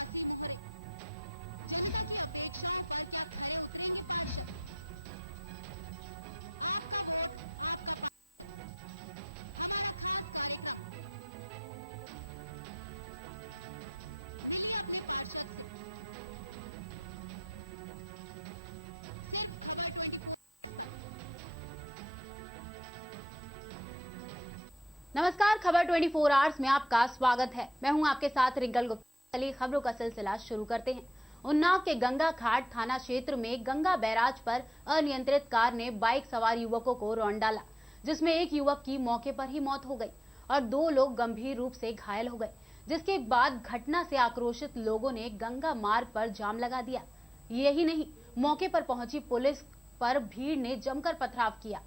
आसी मोहरे। जनता की अपेक्षाओं पर क्या खरे उतरेंगे पार्षद? आपका वोट आपका पार्षद, हमारा खास कार्यक्रम मिलिए अपने पार्षद से। सिर्फ खबर 24 पर। नमस्कार, खबर 24 आवर्स में आपका स्वागत है। मैं हूं आपके साथ रिंकल गुप्ता। चलिए खबरों का सिलसिला शुरू करते हैं। उन्नाव के गंगा घाट थाना क्षेत्र में गंगा बैराज पर अनियंत्रित कार ने बाइक सवार युवकों को रौंद डाला, जिसमें एक युवक की मौके पर ही मौत हो गई और 2 लोग गंभीर रूप से घायल हो गए। जिसके बाद घटना से आक्रोशित लोगों ने गंगा मार्ग पर जाम लगा दिया। यही नहीं, मौके पर पहुंची पुलिस पर भीड़ ने जमकर पथराव किया।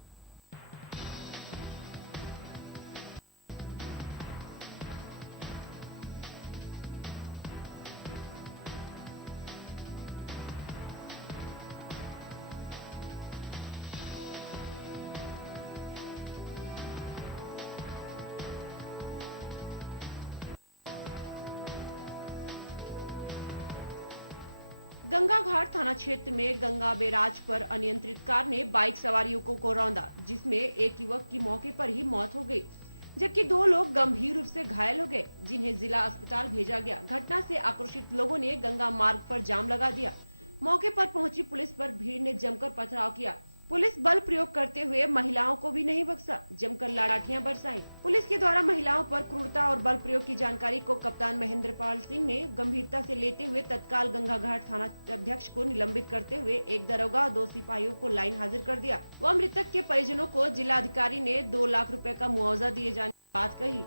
गंगा घाट थाना क्षेत्र में गंगा बैराज पर अनियंत्रित कार ने बाइक सवार युवकों को रौंदा, जिसमें एक युवक की मौके पर ही मौत हो गई, जबकि 2 लोग गंभीर रूप से घायल हो गए, जिन्हें जिला अस्पताल भेजा गया। घटना से आक्रोशित लोगों ने गंगा मार्ग पर जाम लगा दिया। मौके पर पहुंची पुलिस पर भीड़ ने जमकर पथराव किया। पुलिस बल प्रयोग करते हुए महिलाओं को भी नहीं बख्शा, जमकर लाठियां बरसाई। पुलिस के द्वारा महिलाओं पर क्रूरता और बल प्रयोग की जानकारी को कप्तान महेंद्रपाल सिंह ने गंभीरता से लेते हुए तत्काल गंगा घाट थाना अध्यक्ष को निलंबित करते हुए एक दरोगा 2 सिपाहियों को लाइन हाजिर कर दिया। वह मृतक के परिजनों को जिला अधिकारी ने 2 लाख रुपए का मुआवजा दिए जाने की बात कही।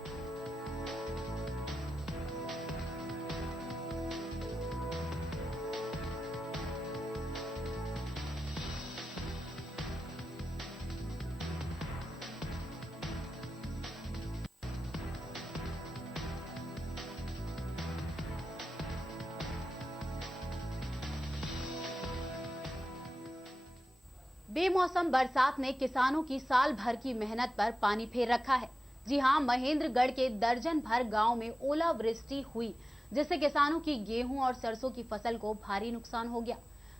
बेमौसम बरसात ने किसानों की साल भर की मेहनत पर पानी फेर रखा है। जी हां, महेंद्रगढ़ के दर्जन भर गांव में ओलावृष्टि हुई, जिससे किसानों की गेहूं और सरसों की फसल को भारी नुकसान हो गया,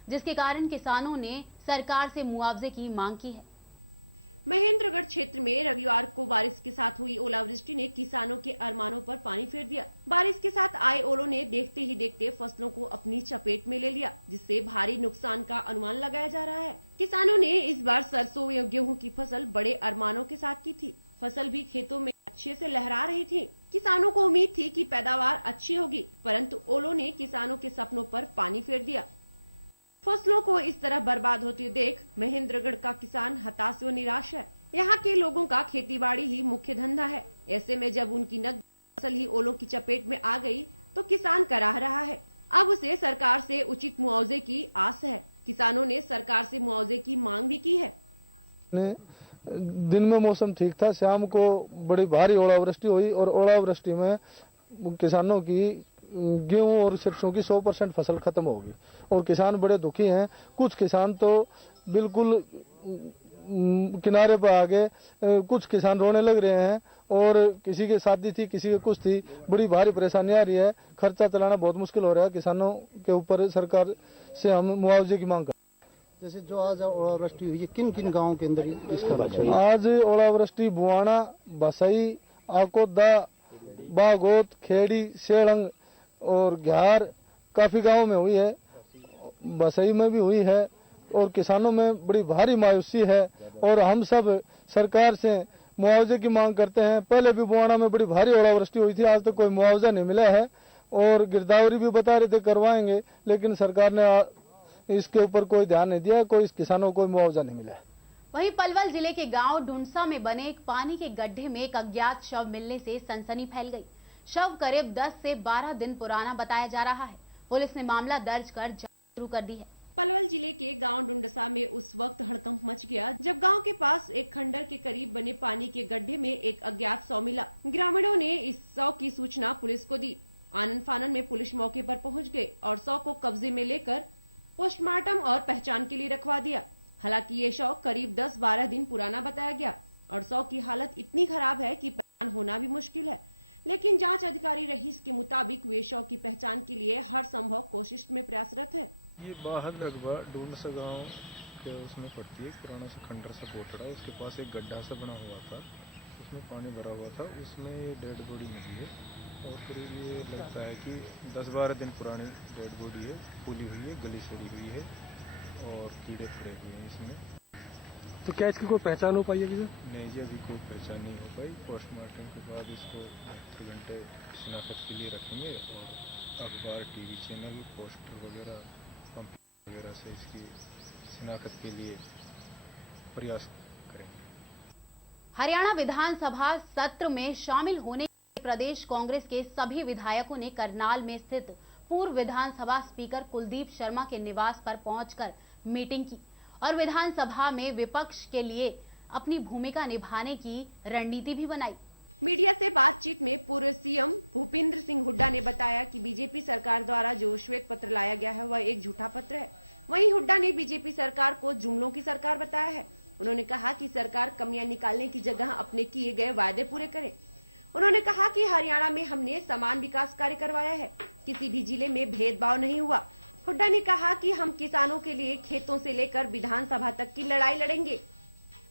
जिसके कारण किसानों ने सरकार से मुआवजे की मांग की है। महेंद्रगढ़ क्षेत्र में रविवार को बारिश के साथ हुई ओलावृष्टि ने किसानों के अरमानों पर पानी फेर दिया। बारिश के साथ आए ओलों ने देखते ही देखते फसलों को अपनी चपेट में ले लिया, जिससे भारी नुकसान का अनुमान लगाया जा रहा है। किसानों ने इस बार सरसों या गेहूं की फसल बड़े अरमानों के साथ की थी। फसल भी खेतों में अच्छे से लहरा रही थी। किसानों को उम्मीद थी कि पैदावार अच्छी होगी, परंतु ओलों ने किसानों के सपनों पर पानी फेर दिया। फसलों को इस तरह बर्बाद होते देख महेंद्रगढ़ का किसान हताश व निराश है। यहाँ के लोगों का खेतीबाड़ी ही मुख्य धंधा है। ऐसे में जब उनकी नकदी फसल ही ओलों की चपेट में आ गई, तो किसान कराह रहा है। अब उसे सरकार से उचित मुआवजे की आस है। किसानों ने सरकार से मुआवजे की मांग भी की है। दिन में मौसम ठीक था, शाम को बड़ी भारी ओलावृष्टि हुई और ओलावृष्टि में किसानों की गेहूं और सरसों की 100% फसल खत्म होगी और किसान बड़े दुखी हैं। कुछ किसान तो बिल्कुल किनारे पर आ गए, कुछ किसान रोने लग रहे हैं और किसी की शादी थी, किसी की कुछ थी। बड़ी भारी परेशानी आ रही है, खर्चा चलाना बहुत मुश्किल हो रहा है। किसानों के ऊपर सरकार से हम मुआवजे की मांग कर। जैसे जो आज ओलावृष्टि हुई है, किन किन गाँव के अंदर इसका? आज ओलावृष्टि बुआना, बसई, आकोदा, बागोत, खेड़ी, सेलंग और घ्यार काफी गांवों में हुई है। बसई में भी हुई है और किसानों में बड़ी भारी मायूसी है और हम सब सरकार से मुआवजे की मांग करते हैं। पहले भी बुआना में बड़ी भारी ओलावृष्टि हुई थी, आज तक कोई मुआवजा नहीं मिला है और गिरदावरी भी बता रहे थे करवाएंगे, लेकिन सरकार ने इसके ऊपर कोई ध्यान नहीं दिया। कोई किसानों को कोई मुआवजा नहीं मिला है। वहीं पलवल जिले के गांव ढूंढसा में बने एक पानी के गड्ढे में एक अज्ञात शव मिलने से सनसनी फैल गई। शव करीब 10 से 12 दिन पुराना बताया जा रहा है। पुलिस ने मामला दर्ज कर जांच शुरू कर दी है। पलवल जिले के गांव ढूंढसा में उस वक्त हड़कंप मच गया जब गांव के पास एक खंडर के करीब बने पानी के गड्ढे में एक अज्ञात शव मिला। ग्रामीणों ने इस शव की सूचना पुलिस को दी। आनन फानन में पुलिस मौके पर पहुंच गए और शव को कब्जे में लेकर पोस्टमार्टम और पहचान के लिए रखवा दिया। हालांकि ये शव करीब 10-12 दिन पुराना बताया गया और शव की हालत इतनी खराब है कि पहचान होना भी मुश्किल है। लेकिन जांच अधिकारी रईस के मुताबिक वे शव की पहचान के लिए हर संभव कोशिश में प्रयासरत है। ये बाहर रकबा ढूंढ सा गाँव के उसमें पड़ती है, पुराना सा खंडर सा पोटड़ा, उसके पास एक गड्ढा सा बना हुआ था, उसमें पानी भरा हुआ था, उसमें ये डेड बॉडी मिली है और करीब ये लगता है कि 10-12 दिन पुरानी डेड बॉडी है, फूली हुई है, गली सड़ी हुई है और कीड़े पड़े हुए हैं इसमें। तो क्या इसकी कोई पहचान हो पाई अभी? नहीं जी, अभी कोई पहचान नहीं हो पाई। पोस्टमार्टम के बाद इसको 2 घंटे शिनाख्त के लिए रखेंगे और अखबार, टीवी चैनल, पोस्टर वगैरह, पंप वगैरह से इसकी शिनाख्त के लिए प्रयास करेंगे। हरियाणा विधानसभा सत्र में शामिल होने के प्रदेश कांग्रेस के सभी विधायकों ने करनाल में स्थित पूर्व विधानसभा स्पीकर कुलदीप शर्मा के निवास पर पहुंचकर मीटिंग की और विधानसभा में विपक्ष के लिए अपनी भूमिका निभाने की रणनीति भी बनाई। मीडिया से बातचीत में पूर्व सीएम भूपेंद्र सिंह हुड्डा ने बताया कि बीजेपी सरकार द्वारा जो श्वेत पत्र लाया गया है वह एक झूठा पत्र है। वहीं हुड्डा ने बीजेपी सरकार को जुमलों की सरकार बताया है। उन्होंने कहा कि सरकार कमियां निकालने की जगह अपने किए गए वायदे पूरे करे। उन्होंने कहा कि हरियाणा में हमने समान विकास कार्य करवाया है, किसी भी जिले में भेदभाव नहीं हुआ। हुड्डा ने कहा कि हम किसानों के लिए खेतों से लेकर विधानसभा तक की लड़ाई लड़ेंगे।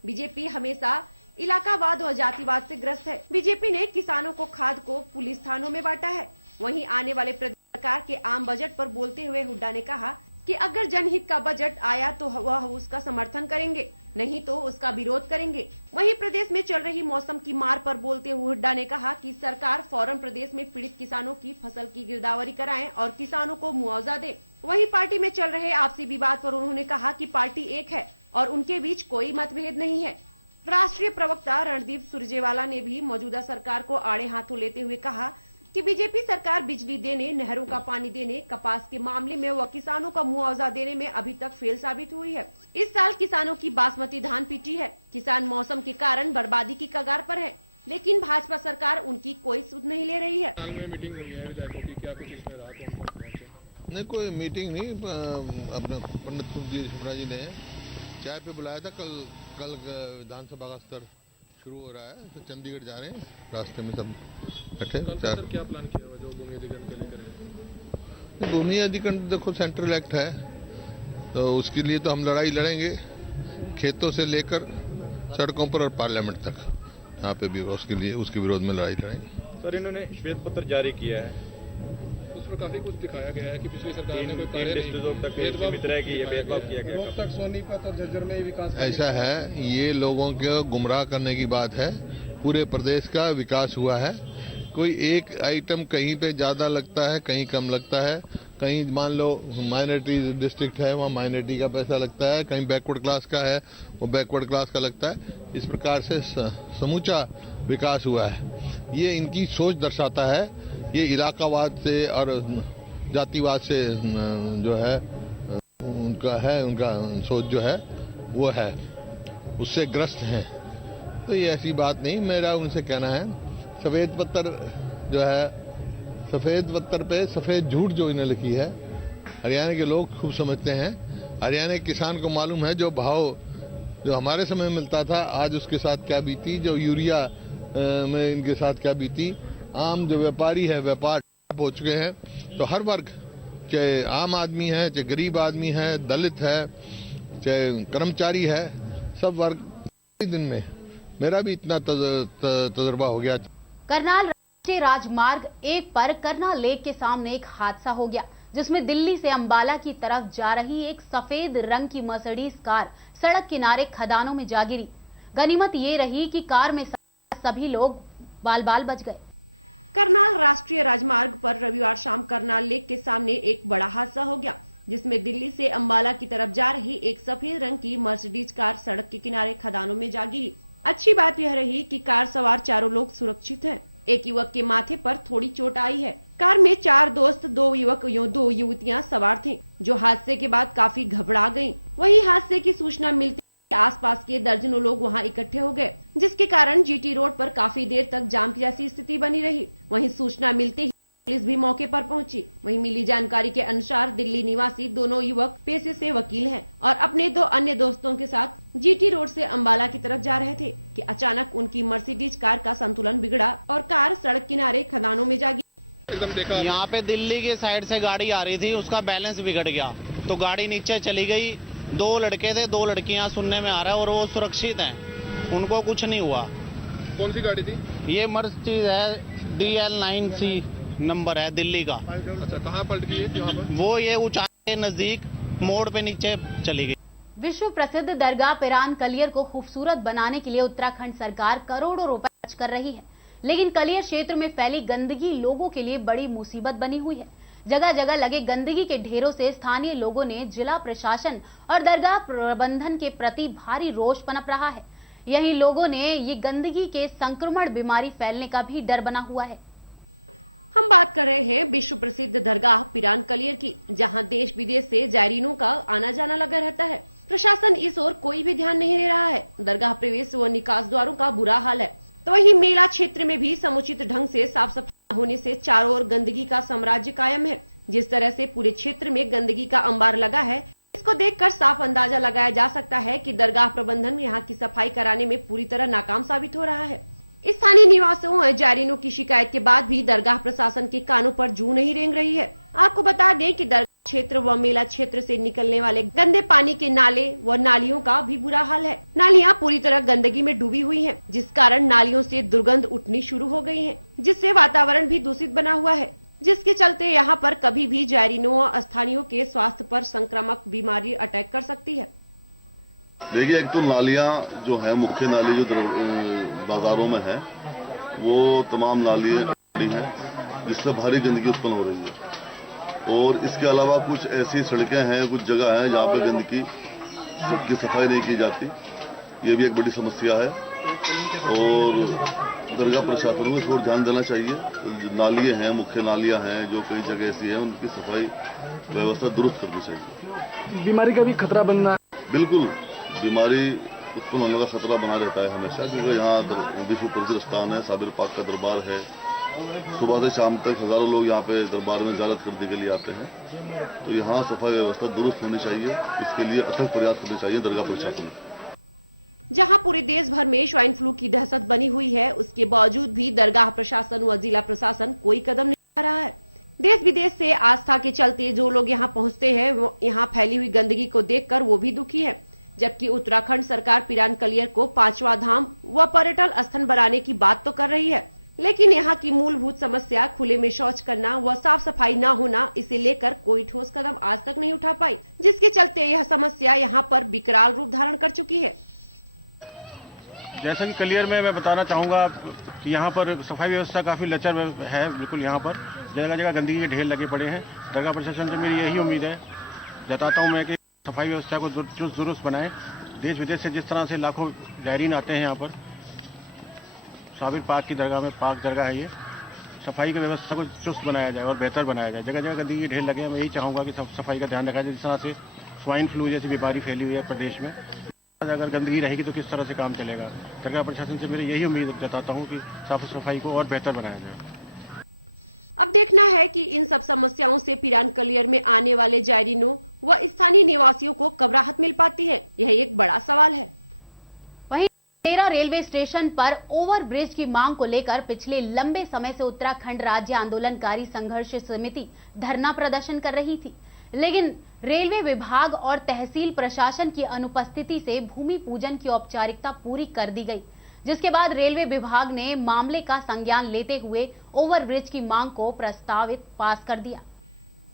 बीजेपी हमेशा इलाकावाद और जातिवाद से ग्रस्त है। बीजेपी ने किसानों को खाद को पुलिस थानों में बांटा है। वहीं आने वाले प्रदेश सरकार के आम बजट पर बोलते हुए हुड्डा ने कहा कि अगर जनहित का बजट आया तो वह उसका समर्थन करेंगे, नहीं तो उसका विरोध करेंगे। वहीं प्रदेश में चल रही मौसम की मार पर बोलते हुए हुड्डा ने कहा कि सरकार फौरन प्रदेश में पीड़ित किसानों की फसल की गिरदावरी कराएं और किसानों को मुआवजा दे। वहीं पार्टी में चल रहे आपसी विवाद पर उन्होंने कहा कि पार्टी एक है और उनके बीच कोई मतभेद नहीं है। राष्ट्रीय प्रवक्ता रणदीप सुरजेवाला ने भी मौजूदा सरकार को आड़े हाथों लेते हुए कहा कि बीजेपी सरकार बिजली देने, नहरों का पानी देने, कपास के मामले में व किसानों का मुआवजा देने में अभी तक फेल साबित हुई है। इस साल किसानों की बासमती धान पीटी है। किसान मौसम के कारण बर्बादी की कगार पर है, लेकिन भाजपा सरकार उनकी कोई सुध नहीं ले रही है। नहीं, कोई मीटिंग नहीं, अपने पंडित कुलदीप शर्मा जी ने चाय पे बुलाया था। कल विधानसभा का सत्र शुरू हो रहा है, तो चंडीगढ़ जा रहे हैं, रास्ते में सब बैठे। क्या प्लान किया हुआ जो भूमि अधिग्रहण के लिए करेंगे? भूमि अधिग्रहण देखो सेंट्रल एक्ट है, तो उसके लिए तो हम लड़ाई लड़ेंगे, खेतों से लेकर सड़कों पर और पार्लियामेंट तक, यहाँ पे भी उसके विरोध में लड़ाई लड़ेंगे। सर, इन्होंने श्वेत पत्र जारी किया है, उसमें काफी कुछ दिखाया गया है कि पिछली सरकार ने कोई कार्य भेदभाव किया गया। सोनीपत और झज्जर में विकास ऐसा है, ये लोगों को गुमराह करने की बात है। पूरे प्रदेश का विकास हुआ है। कोई एक आइटम कहीं पे ज्यादा लगता है, कहीं कम लगता है। कहीं मान लो माइनॉरिटी डिस्ट्रिक्ट है, वहाँ माइनॉरिटी का पैसा लगता है, कहीं बैकवर्ड क्लास का है, वो बैकवर्ड क्लास का लगता है। इस प्रकार से समूचा विकास हुआ है। ये इनकी सोच दर्शाता है। ये इलाकावाद से और जातिवाद से जो है उनका सोच जो है वो है, उससे ग्रस्त हैं। तो ये ऐसी बात नहीं। मेरा उनसे कहना है, सफेद पत्थर जो है, सफेद पत्थर पे सफेद झूठ जो इन्हें लिखी है, हरियाणा के लोग खूब समझते हैं। हरियाणा के किसान को मालूम है जो भाव जो हमारे समय मिलता था, आज उसके साथ क्या बीती, जो यूरिया में इनके साथ क्या बीती। आम जो व्यापारी है, व्यापार हो चुके हैं। तो हर वर्ग, चाहे आम आदमी है, चाहे गरीब आदमी है, दलित है, चाहे कर्मचारी है, सब वर्ग दिन में मेरा भी इतना तजुर्बा हो गया। करनाल राष्ट्रीय राजमार्ग 1 पर करनाल लेक के सामने एक हादसा हो गया, जिसमें दिल्ली से अंबाला की तरफ जा रही एक सफेद रंग की मर्सिडीज कार सड़क किनारे खदानों में जा गिरी। गनीमत ये रही कि कार में सभी लोग बाल बाल बच गए। करनाल राष्ट्रीय राजमार्ग पर रविवार शाम करनाल लेक के सामने एक बड़ा हादसा हो गया, जिसमें दिल्ली से अंबाला की तरफ जा रही एक सफेद रंग की मर्सिडीज कार सड़क के किनारे खदानों में जा गिरी। अच्छी बात यह रही कि कार सवार चारों लोग सुरक्षित हैं। एक युवक के माथे पर थोड़ी चोट आई है। कार में 4 दोस्त, 2 युवक 2 युवतियां सवार थे, जो हादसे के बाद काफी घबरा गयी। वहीं हादसे की सूचना मिलते आसपास के दर्जनों लोग वहां इकट्ठे हो गए, जिसके कारण जीटी रोड पर काफी देर तक जाम जैसी स्थिति बनी रही। वहीं सूचना मिलते ही पुलिस भी मौके पर पहुंची। वहीं मिली जानकारी के अनुसार दिल्ली निवासी दोनों युवक पेशे से वकील हैं और अपने 2 अन्य दोस्तों के साथ जीटी रोड से अंबाला की तरफ जा रहे थे कि अचानक उनकी मर्सिडीज कार का संतुलन बिगड़ा और कार सड़क किनारे खदानों में जा गिरी। एकदम देखा यहाँ पे दिल्ली की साइड से गाड़ी आ रही थी, उसका बैलेंस बिगड़ गया तो गाड़ी नीचे चली गई। 2 लड़के थे, 2 लड़कियां सुनने में आ रहा है और वो सुरक्षित हैं, उनको कुछ नहीं हुआ। कौन सी गाड़ी थी? ये मर्सिडीज है, DL9C नंबर है दिल्ली का। अच्छा, कहाँ पलट गई है? यहाँ पर वो ये ऊंचाई के नजदीक मोड़ पे नीचे चली गई। विश्व प्रसिद्ध दरगाह पिरान कलियर को खूबसूरत बनाने के लिए उत्तराखंड सरकार करोड़ों रुपए खर्च कर रही है, लेकिन कलियर क्षेत्र में फैली गंदगी लोगों के लिए बड़ी मुसीबत बनी हुई है। जगह जगह लगे गंदगी के ढेरों से स्थानीय लोगों ने जिला प्रशासन और दरगाह प्रबंधन के प्रति भारी रोष पनप रहा है। यही लोगों ने ये गंदगी के संक्रमण बीमारी फैलने का भी डर बना हुआ है। हम बात कर रहे हैं विश्व प्रसिद्ध दरगाह पिरान कलियर की, जहां देश विदेश से जायरीनों का आना जाना लगा रहता है। प्रशासन इस ओर कोई भी ध्यान नहीं दे रहा है। दरगाह प्रवेश व निकास द्वारों का बुरा हाल है, तो वहीं मेला क्षेत्र में भी समुचित ढंग से साफ सफाई होने से चारों ओर गंदगी का साम्राज्य कायम है। जिस तरह से पूरे क्षेत्र में गंदगी का अंबार लगा है, इसको देखकर साफ अंदाजा लगाया जा सकता है कि दरगाह प्रबंधन यहाँ की सफाई कराने में पूरी तरह नाकाम साबित हो रहा है। स्थानीय निवासियों और जायरीनों की शिकायत के बाद भी दरगाह प्रशासन के कानों पर जू नहीं रेंग रही है। आपको बता दें कि दरगाह क्षेत्र व मेला क्षेत्र से निकलने वाले गंदे पानी के नाले व नालियों का भी बुरा हाल है। नालियां पूरी तरह गंदगी में डूबी हुई हैं, जिस कारण नालियों से दुर्गंध उठनी शुरू हो गई है, जिससे वातावरण भी दूषित बना हुआ है, जिसके चलते यहाँ पर कभी भी जायरीनों और स्थानीयों के स्वास्थ्य पर संक्रामक बीमारी अटैक कर सकती है। देखिए, एक तो नालियां जो है, मुख्य नाली जो बाजारों में है, वो तमाम नालियां हैं जिससे भारी गंदगी उत्पन्न हो रही है। और इसके अलावा कुछ ऐसी सड़कें हैं, कुछ जगह हैं जहाँ पे गंदगी की सफाई नहीं की जाती, ये भी एक बड़ी समस्या है। और दरगाह प्रशासन को इस पर ध्यान देना चाहिए। नालियां हैं, मुख्य नालियां हैं जो कई जगह ऐसी हैं, उनकी सफाई व्यवस्था दुरुस्त करनी चाहिए। बीमारी का भी खतरा बनना है। बिल्कुल, बीमारी उत्पन्न होने का खतरा बना रहता है हमेशा, क्योंकि यहाँ विश्व प्रसिद्ध स्थान है, साबिर पाक का दरबार है। सुबह से शाम तक हजारों लोग यहाँ पे दरबार में ज़ियारत करने के लिए आते हैं, तो यहाँ सफाई व्यवस्था दुरुस्त होनी चाहिए। इसके लिए अथक प्रयास करने चाहिए दरगाह प्रशासन। जहां पूरे देश भर में स्वाइन फ्लू की दहशत बनी हुई है, उसके बावजूद भी दरगाह प्रशासन व जिला प्रशासन कोई कदम नहीं उठा रहा है। देश विदेश से आस्था के चलते जो लोग यहाँ पहुँचते हैं, वो यहाँ फैली हुई गंदगी को देखकर वो भी दुखी है। जबकि उत्तराखंड सरकार पिरान कलियर को 5वां धाम व पर्यटन स्थल बनाने की बात तो कर रही है, लेकिन यहाँ की मूलभूत समस्या खुले में शौच करना व साफ सफाई न होना, इसे लेकर कोई ठोस कदम आज तक नहीं उठा पाई, जिसके चलते यह समस्या यहाँ पर विकराल रूप धारण कर चुकी है। जैसा कि कलियर में मैं बताना चाहूँगा कि यहाँ पर सफाई व्यवस्था काफ़ी लचर है। बिल्कुल यहाँ पर जगह जगह गंदगी के ढेर लगे पड़े हैं। दरगाह प्रशासन से मेरी यही उम्मीद है, जताता हूँ मैं कि सफाई व्यवस्था को चुस्त दुरुस्त बनाएं। देश विदेश से जिस तरह से लाखों जायरीन आते हैं यहाँ पर, साबिर पाक की दरगाह में, पाक दरगाह है ये, सफाई की व्यवस्था को चुस्त बनाया जाए और बेहतर बनाया जाए। जगह जगह गंदगी के ढेर लगे हैं। मैं यही चाहूँगा कि सफाई का ध्यान रखा जाए। जिस तरह से स्वाइन फ्लू जैसी बीमारी फैली हुई है प्रदेश में, अगर गंदगी रहेगी तो किस तरह से काम चलेगा। दरगाह प्रशासन से मेरी यही उम्मीद जताता हूँ कि साफ सफाई को और बेहतर बनाया जाए। अब देखना है कि इन सब समस्याओं से पिरान कलियर में आने वाले जायरीनों व स्थानीय निवासियों को कब राहत मिल पाती है, यह एक बड़ा सवाल है। वहीं टेरा रेलवे स्टेशन पर ओवर ब्रिज की मांग को लेकर पिछले लंबे समय से उत्तराखंड राज्य आंदोलनकारी संघर्ष समिति धरना प्रदर्शन कर रही थी, लेकिन रेलवे विभाग और तहसील प्रशासन की अनुपस्थिति से भूमि पूजन की औपचारिकता पूरी कर दी गई, जिसके बाद रेलवे विभाग ने मामले का संज्ञान लेते हुए ओवरब्रिज की मांग को प्रस्तावित पास कर दिया।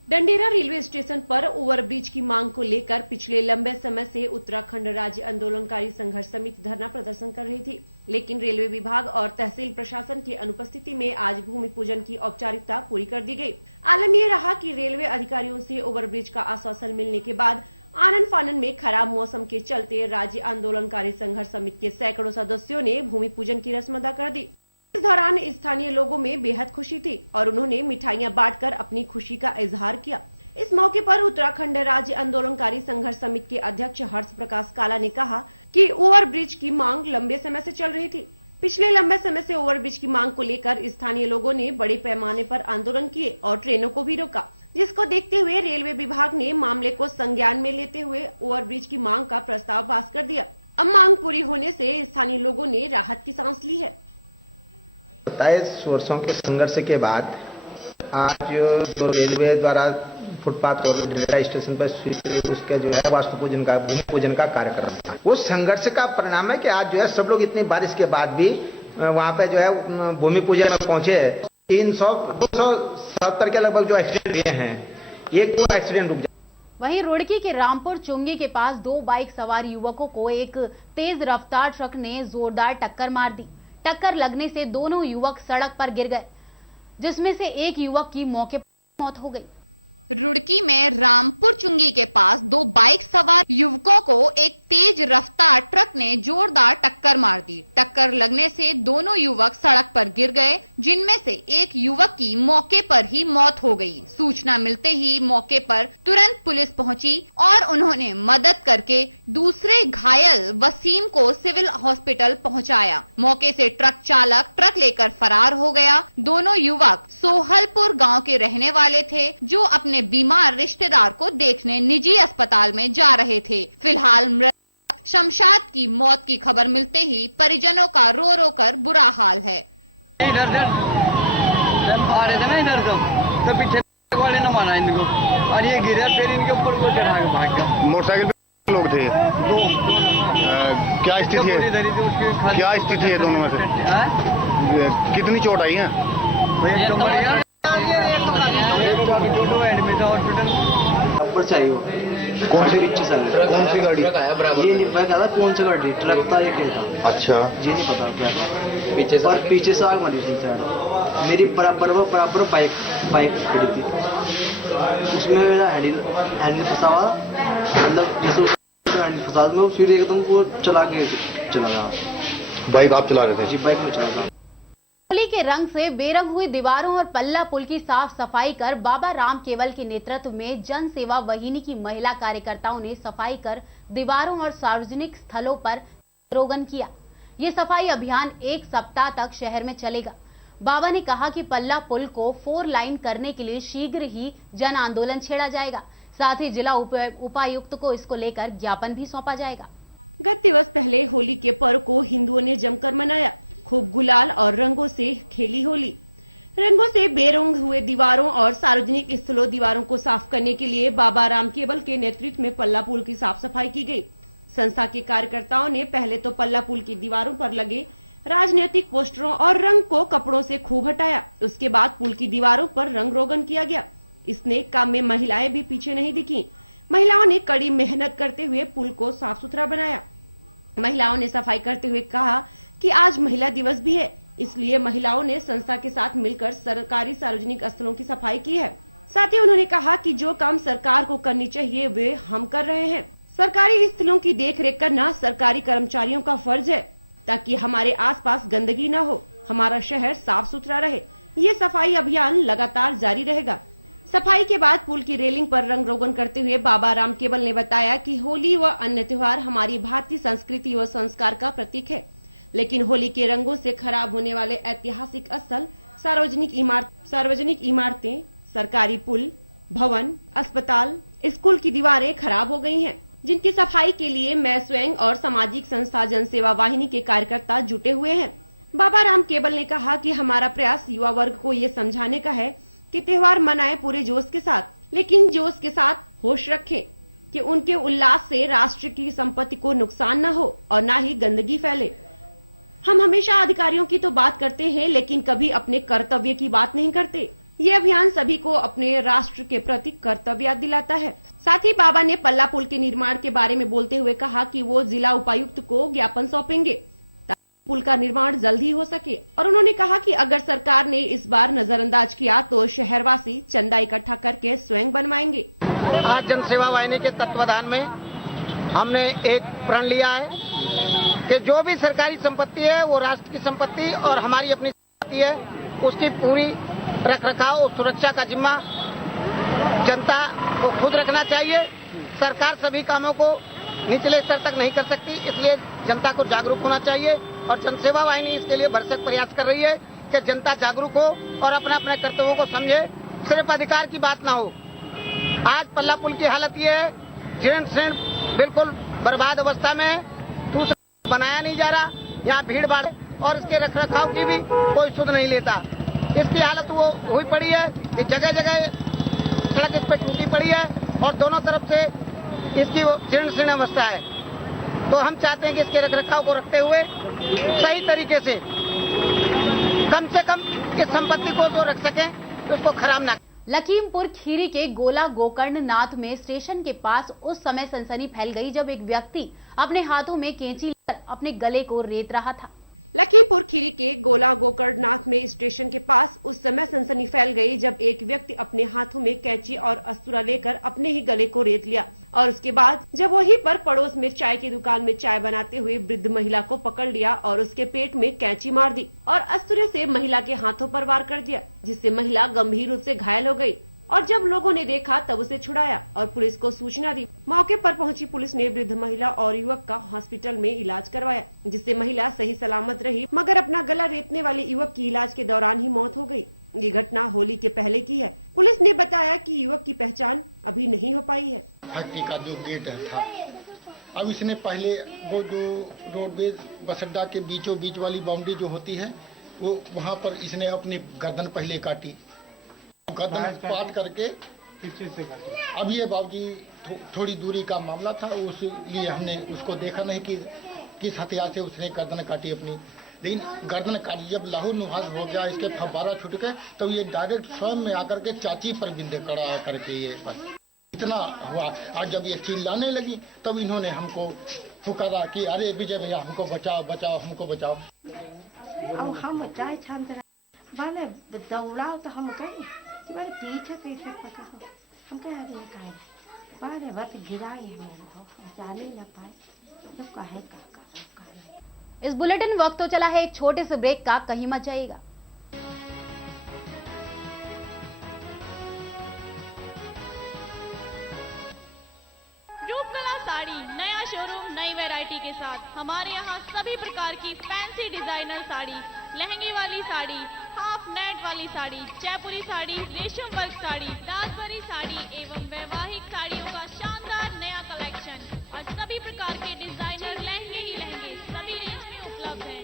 डंडेरा रेलवे स्टेशन पर ओवरब्रिज की मांग को लेकर पिछले लंबे समय से उत्तराखंड राज्य आंदोलनकारी संघर्ष समिति धरना प्रदर्शन कर रही थी, लेकिन रेलवे विभाग और तहसील प्रशासन की अनुपस्थिति में आज भूमि पूजन की औपचारिकता पूरी कर दी गई। आलम यह रहा कि रेलवे अधिकारियों से ओवरब्रिज का आश्वासन मिलने के बाद आनन फानन में खराब मौसम के चलते राज्य आंदोलनकारी संघर्ष समिति के सैकड़ों सदस्यों ने भूमि पूजन की रस्म अदा कर दी। इस दौरान स्थानीय लोगों में बेहद खुशी थी और उन्होंने मिठाइयां बांटकर अपनी खुशी का इजहार किया। इस मौके पर उत्तराखंड राज्य आंदोलनकारी संघर्ष समिति के अध्यक्ष हर्ष प्रकाश काला ने कहा कि ओवरब्रिज की मांग लंबे समय से चल रही थी। पिछले लंबे समय से ओवरब्रिज की मांग को लेकर स्थानीय लोगों ने बड़े पैमाने पर आंदोलन किए और ट्रेनों को भी रोका, जिसको देखते हुए रेलवे विभाग ने मामले को संज्ञान में लेते हुए ओवरब्रिज की मांग का प्रस्ताव पास कर दिया। अब मांग पूरी होने से स्थानीय लोगों ने राहत की सांस ली है। 27 वर्षों के संघर्ष के बाद आज जो रेलवे द्वारा फुटपाथ और रेलवे स्टेशन पर उसका जो है वास्तु पूजन का भूमि पूजन का कार्यक्रम था, वो संघर्ष का परिणाम है कि आज जो है सब लोग इतनी बारिश के बाद भी वहाँ पे जो है भूमि पूजन में पहुंचे। 270 के लगभग जो एक्सीडेंट हुए हैं, एक को एक्सीडेंट रुक जाए। वहीं रुड़की के रामपुर चुंगी के पास 2 बाइक सवार युवकों को एक तेज रफ्तार ट्रक ने जोरदार टक्कर मार दी। टक्कर लगने से दोनों युवक सड़क पर गिर गए, जिसमें से एक युवक की मौके पर मौत हो गई। रुड़की में रामपुर चुंगी के पास 2 बाइक सवार युवकों को एक तेज रफ्तार ट्रक ने जोरदार टक्कर मार दी। टक्कर लगने से दोनों युवक सड़क पर गिर गए, जिनमें से एक युवक की मौके पर ही मौत हो गई। सूचना मिलते ही मौके पर तुरंत पुलिस पहुंची और उन्होंने मदद करके दूसरे घायल वसीम को सिविल हॉस्पिटल पहुंचाया। मौके से ट्रक चालक ट्रक लेकर फरार हो गया। दोनों युवक सोहलपुर गांव के रहने वाले थे, जो अपने बीमार रिश्तेदार को देखने निजी अस्पताल में जा रहे थे। फिलहाल मृतक शमशाद की मौत की खबर मिलते ही परिजनों का रो रो कर बुरा हाल है। और ये गिरा, फिर इनके ऊपर को चढ़ा के भाग गया। मोटरसाइकिल पे लोग थे? 2। क्या स्थिति है? क्या स्थिति है दोनों में से? कितनी चोट आई है? ऊपर चाहिए। कौन सी गाड़ी? ये नहीं पता कौन सी गाड़ी, ट्रक था या क्या था। अच्छा, ये नहीं पता क्या था। और पीछे से आग मारी थी। मेरी बराबर बाइक खड़ी थी, उसमें मेरा हैंडल फंसा हुआ, मतलब जैसे हैंडल फंसा में फिर एकदम वो चला गया। बाइक आप चला रहे थे? जी, बाइक में चला था। होली के रंग से बेरंग हुई दीवारों और पल्ला पुल की साफ सफाई कर बाबा राम केवल के नेतृत्व में जन सेवा वाहिनी की महिला कार्यकर्ताओं ने सफाई कर दीवारों और सार्वजनिक स्थलों पर रोगन किया। ये सफाई अभियान 1 सप्ताह तक शहर में चलेगा। बाबा ने कहा कि पल्ला पुल को 4 लाइन करने के लिए शीघ्र ही जन आंदोलन छेड़ा जाएगा। साथ ही जिला उपायुक्त को इसको लेकर ज्ञापन भी सौंपा जाएगा। गत दिवस पहले होली के पर्व को हिंदुओं ने जमकर मनाया। खूब गुलाल और रंगों से खेली होली। रंगों से बेरंग हुए दीवारों और सार्वजनिक स्थलों दीवारों को साफ करने के लिए बाबा राम केवल के नेतृत्व में पल्ला पुल की साफ सफाई की गई। संस्था के कार्यकर्ताओं ने पहले तो पल्ला पुल की दीवारों पर लगे राजनीतिक पोस्टरों और रंग को कपड़ों से खूब हटाया। उसके बाद पुल की दीवारों पर रंग रोगन किया गया। इस नेक काम में महिलाएं भी पीछे नहीं दिखी। महिलाओं ने कड़ी मेहनत करते हुए पुल को साफ सुथरा बनाया। महिलाओं ने सफाई करते हुए कहा कि आज महिला दिवस भी है, इसलिए महिलाओं ने संस्था के साथ मिलकर सरकारी सार्वजनिक स्थलों की सफाई की है। साथ ही उन्होंने कहा कि जो काम सरकार को करनी चाहिए वे हम कर रहे हैं। सरकारी स्थलों की देखरेख करना सरकारी कर्मचारियों का फर्ज है, ताकि हमारे आसपास गंदगी न हो, हमारा शहर साफ सुथरा रहे। ये सफाई अभियान लगातार जारी रहेगा। सफाई के बाद पुल की रेलिंग पर रंग रोगन करते हुए बाबा राम केवल ने बताया कि होली व अन्य त्योहार हमारी भारतीय संस्कृति व संस्कार का प्रतीक है, लेकिन होली के रंगों से खराब होने वाले ऐतिहासिक स्थल, सार्वजनिक इमारतें, सरकारी पुल, भवन, अस्पताल, स्कूल की दीवारें खराब हो गई हैं, जिनकी सफाई के लिए मैं स्वयं और सामाजिक संस्था जन सेवा वाहिनी के कार्यकर्ता जुटे हुए हैं। बाबा राम केवल ने कहा कि हमारा प्रयास युवा वर्ग को ये समझाने का है कि त्योहार मनाएं पूरे जोश के साथ, लेकिन जोश के साथ होश रखें कि उनके उल्लास से राष्ट्र की संपत्ति को नुकसान न हो और न ही गंदगी फैले। हम हमेशा अधिकारियों की तो बात करते हैं, लेकिन कभी अपने कर्तव्य की बात नहीं करते। ये अभियान सभी को अपने राष्ट्र के प्रति कर्तव्य याद दिलाता है। साथ ही बाबा ने पल्ला पुल के निर्माण के बारे में बोलते हुए कहा कि वो जिला उपायुक्त को ज्ञापन सौंपेंगे ताकि पुल का निर्माण जल्द ही हो सके। और उन्होंने कहा कि अगर सरकार ने इस बार नजरअंदाज किया तो शहरवासी चंदा इकट्ठा करके स्वयं बनवाएंगे। आज जन सेवा वाहिनी के तत्वाधान में हमने एक प्रण लिया है कि जो भी सरकारी संपत्ति है वो राष्ट्र की संपत्ति और हमारी अपनी संपत्ति है, उसकी पूरी रखरखाव और सुरक्षा का जिम्मा जनता को खुद रखना चाहिए। सरकार सभी कामों को निचले स्तर तक नहीं कर सकती, इसलिए जनता को जागरूक होना चाहिए। और जनसेवा वाहिनी इसके लिए भरसक प्रयास कर रही है कि जनता जागरूक हो और अपने अपने कर्तव्यों को समझे, सिर्फ अधिकार की बात ना हो। आज पल्ला पुल की हालत ये है, जीर्ण शीर्ण बिल्कुल बर्बाद अवस्था में है, दूसरा बनाया नहीं जा रहा, यहाँ भीड़ भाड़ और इसके रखरखाव की भी कोई सुध नहीं लेता। इसकी हालत वो हुई पड़ी है कि जगह जगह सड़क इस पे टूटी पड़ी है और दोनों तरफ से इसकी जीर्ण शीर्ण अवस्था है। तो हम चाहते हैं कि इसके रखरखाव को रखते हुए सही तरीके से कम इस संपत्ति को जो रख सकें तो उसको खराब ना। लखीमपुर खीरी के गोला गोकर्ण नाथ में स्टेशन के पास उस समय सनसनी फैल गई जब एक व्यक्ति अपने हाथों में कैंची लेकर अपने गले को रेत रहा था। लखीमपुर खीरी के गोला गोकर्णनाथ में स्टेशन के पास उस समय सनसनी फैल गई जब एक व्यक्ति अपने हाथों में कैंची और अस्तूरा लेकर अपने ही गले को रेत लिया और उसके बाद जब वहीं पर पड़ोस में चाय की दुकान में चाय बनाते हुए वृद्ध महिला को पकड़ लिया और उसके पेट में कैंची मार दी और अस्तूरे से महिला के हाथों पर वार कर दिया, जिससे महिला गंभीर रूप से घायल हो गई और जब लोगों ने देखा तब उसे छुड़ाया और पुलिस को सूचना दी। मौके पर पहुंची पुलिस ने वृद्ध महिला और युवक का हॉस्पिटल में इलाज करवाया, जिससे महिला सही सलामत रही, मगर अपना गला रेतने वाले युवक की इलाज के दौरान ही मौत हो गई। ये घटना होली के पहले की है। पुलिस ने बताया कि युवक की पहचान अभी नहीं हो पाई है। फैक्ट्री का जो गेट था, अब इसने पहले वो जो रोडवेज बस अड्डा के बीचों बीच वाली बाउंड्री जो होती है, वो वहाँ पर इसने अपनी गर्दन पहले काटी, गर्दन पाट करके अब ये बाबूजी थोड़ी दूरी का मामला था, उसलिए हमने उसको देखा नहीं कि किस हथियार से उसने गर्दन काटी अपनी, लेकिन गर्दन काटी जब लाहौर नुहास हो गया, इसके फव्वारा छूट गए, तो ये डायरेक्ट स्वयं में आकर के चाची पर बिंदे कड़ा करके ये बस इतना हुआ। और जब ये चिल्लाने लगी तब इन्होंने हमको पुकारा कि अरे विजय भैया हमको बचाओ बचाओ हमको बचाओ। और हम चाय छान बाले दौड़ाओ तो हम कहीं बारे पीछे पीछे पकड़ो, हम कह रहे हैं बारे बस गिराए जाने न पाए तो कहे का। इस बुलेटिन वक्त तो चला है एक छोटे से ब्रेक का, कहीं मत जाइएगा। रूपकला साड़ी नया शोरूम नई वैरायटी के साथ। हमारे यहाँ सभी प्रकार की फैंसी डिजाइनर साड़ी, लहंगे वाली साड़ी, हाफ नेट वाली साड़ी, जयपुरी साड़ी, रेशम वर्क साड़ी, दासबरी साड़ी एवं वैवाहिक साड़ियों का शानदार नया कलेक्शन और सभी प्रकार के डिजाइनर लहंगे ही लहंगे सभी रेंज में उपलब्ध हैं।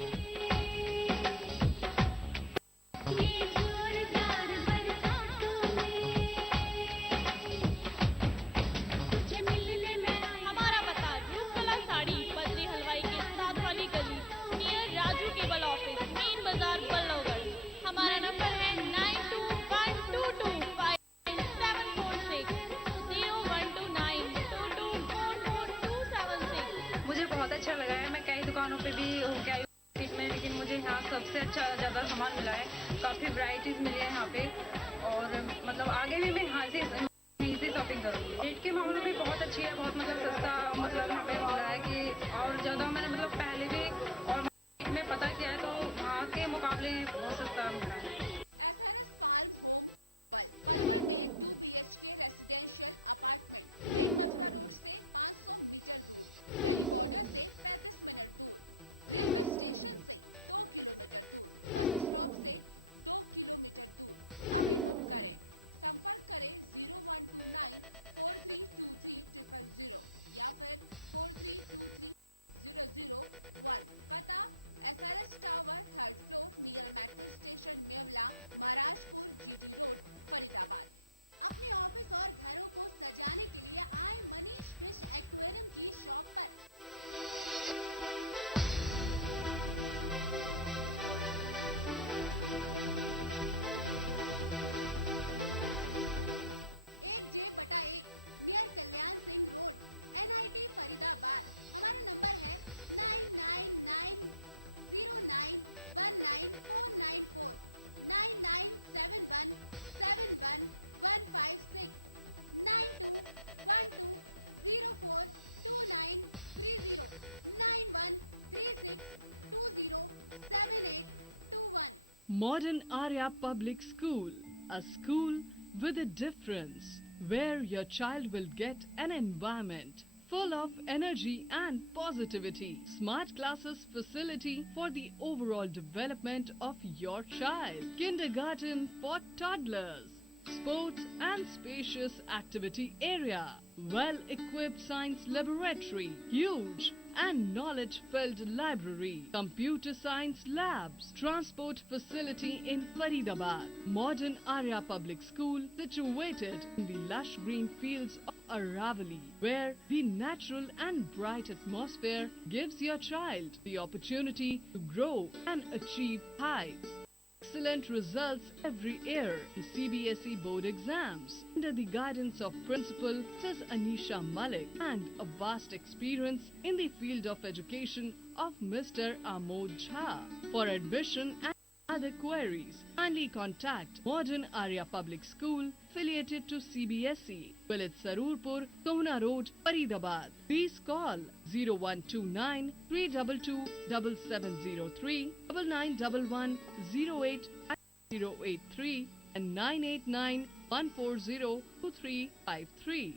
हमारा पता रूपकला साड़ी बद्री हलवाई के साथ वाली गली near Raju cable office, main बाजार बल्लभगढ़। हमारा नंबर है 921225 मुझे बहुत अच्छा लगा है। मैं कई दुकानों पे भी होके आई हूँ में, लेकिन मुझे यहाँ सबसे अच्छा ज़्यादा सामान मिला है। काफ़ी वैरायटीज़ मिली है यहाँ पे और मतलब आगे भी मैं यहाँ से शॉपिंग करूँगी। रेट के मामले में बहुत अच्छी है, बहुत मतलब सस्ता मतलब यहाँ पे मिल रहा है कि और ज़्यादा मैंने मतलब पहले भी और में पता किया है तो वहाँ के मुकाबले बहुत सस्ता मिल रहा है। SRS फार्म होम पलवल में 2 BHK residential apartment main Mathura road से 500 मीटर दूर, दिल्ली बॉर्डर से 35 मिनट दूर, रेलवे स्टेशन से 2 किलोमीटर दूर, बस स्टॉप से 2 किलोमीटर दूर। अभी बुक करें, संपर्क करें 0129 4323 000 या फिर 4323 001। पता SRS tower 3rd floor near metro station Mewla, Maharajpur, GT road, Faridabad. अपने ऑफिस और घरों को सजाने के लिए आए मनीष फिश एक्वेरियम की शॉप पर। J/1 near Kalyan Singh road, NIT Faridabad. हमारा नंबर है 9990919494 9971711156 9212042930 9136207821। Modern Arya Public School, a school with a difference, where your child will get an environment full of energy and positivity. Smart classes facility for the overall development of your child. Kindergarten for toddlers. Sports and spacious activity area. Well-equipped science laboratory. Huge and knowledge-filled library. Computer science labs. Transport facility in Faridabad. Modern Arya Public School situated in the lush green fields of Aravali, where the natural and bright atmosphere gives your child the opportunity to grow and achieve heights. Excellent results every year. The CBSE board exams under the guidance of Principal Mrs. Anisha Malik and a vast experience in the field of education of Mr. Amod Jha. For admission and other queries, kindly contact Modern Arya Public School affiliated to CBSE, Village Sarurpur, Sohna Road, Faridabad. Please call 0129 322 7703 9911 08083 and 989 140 2353.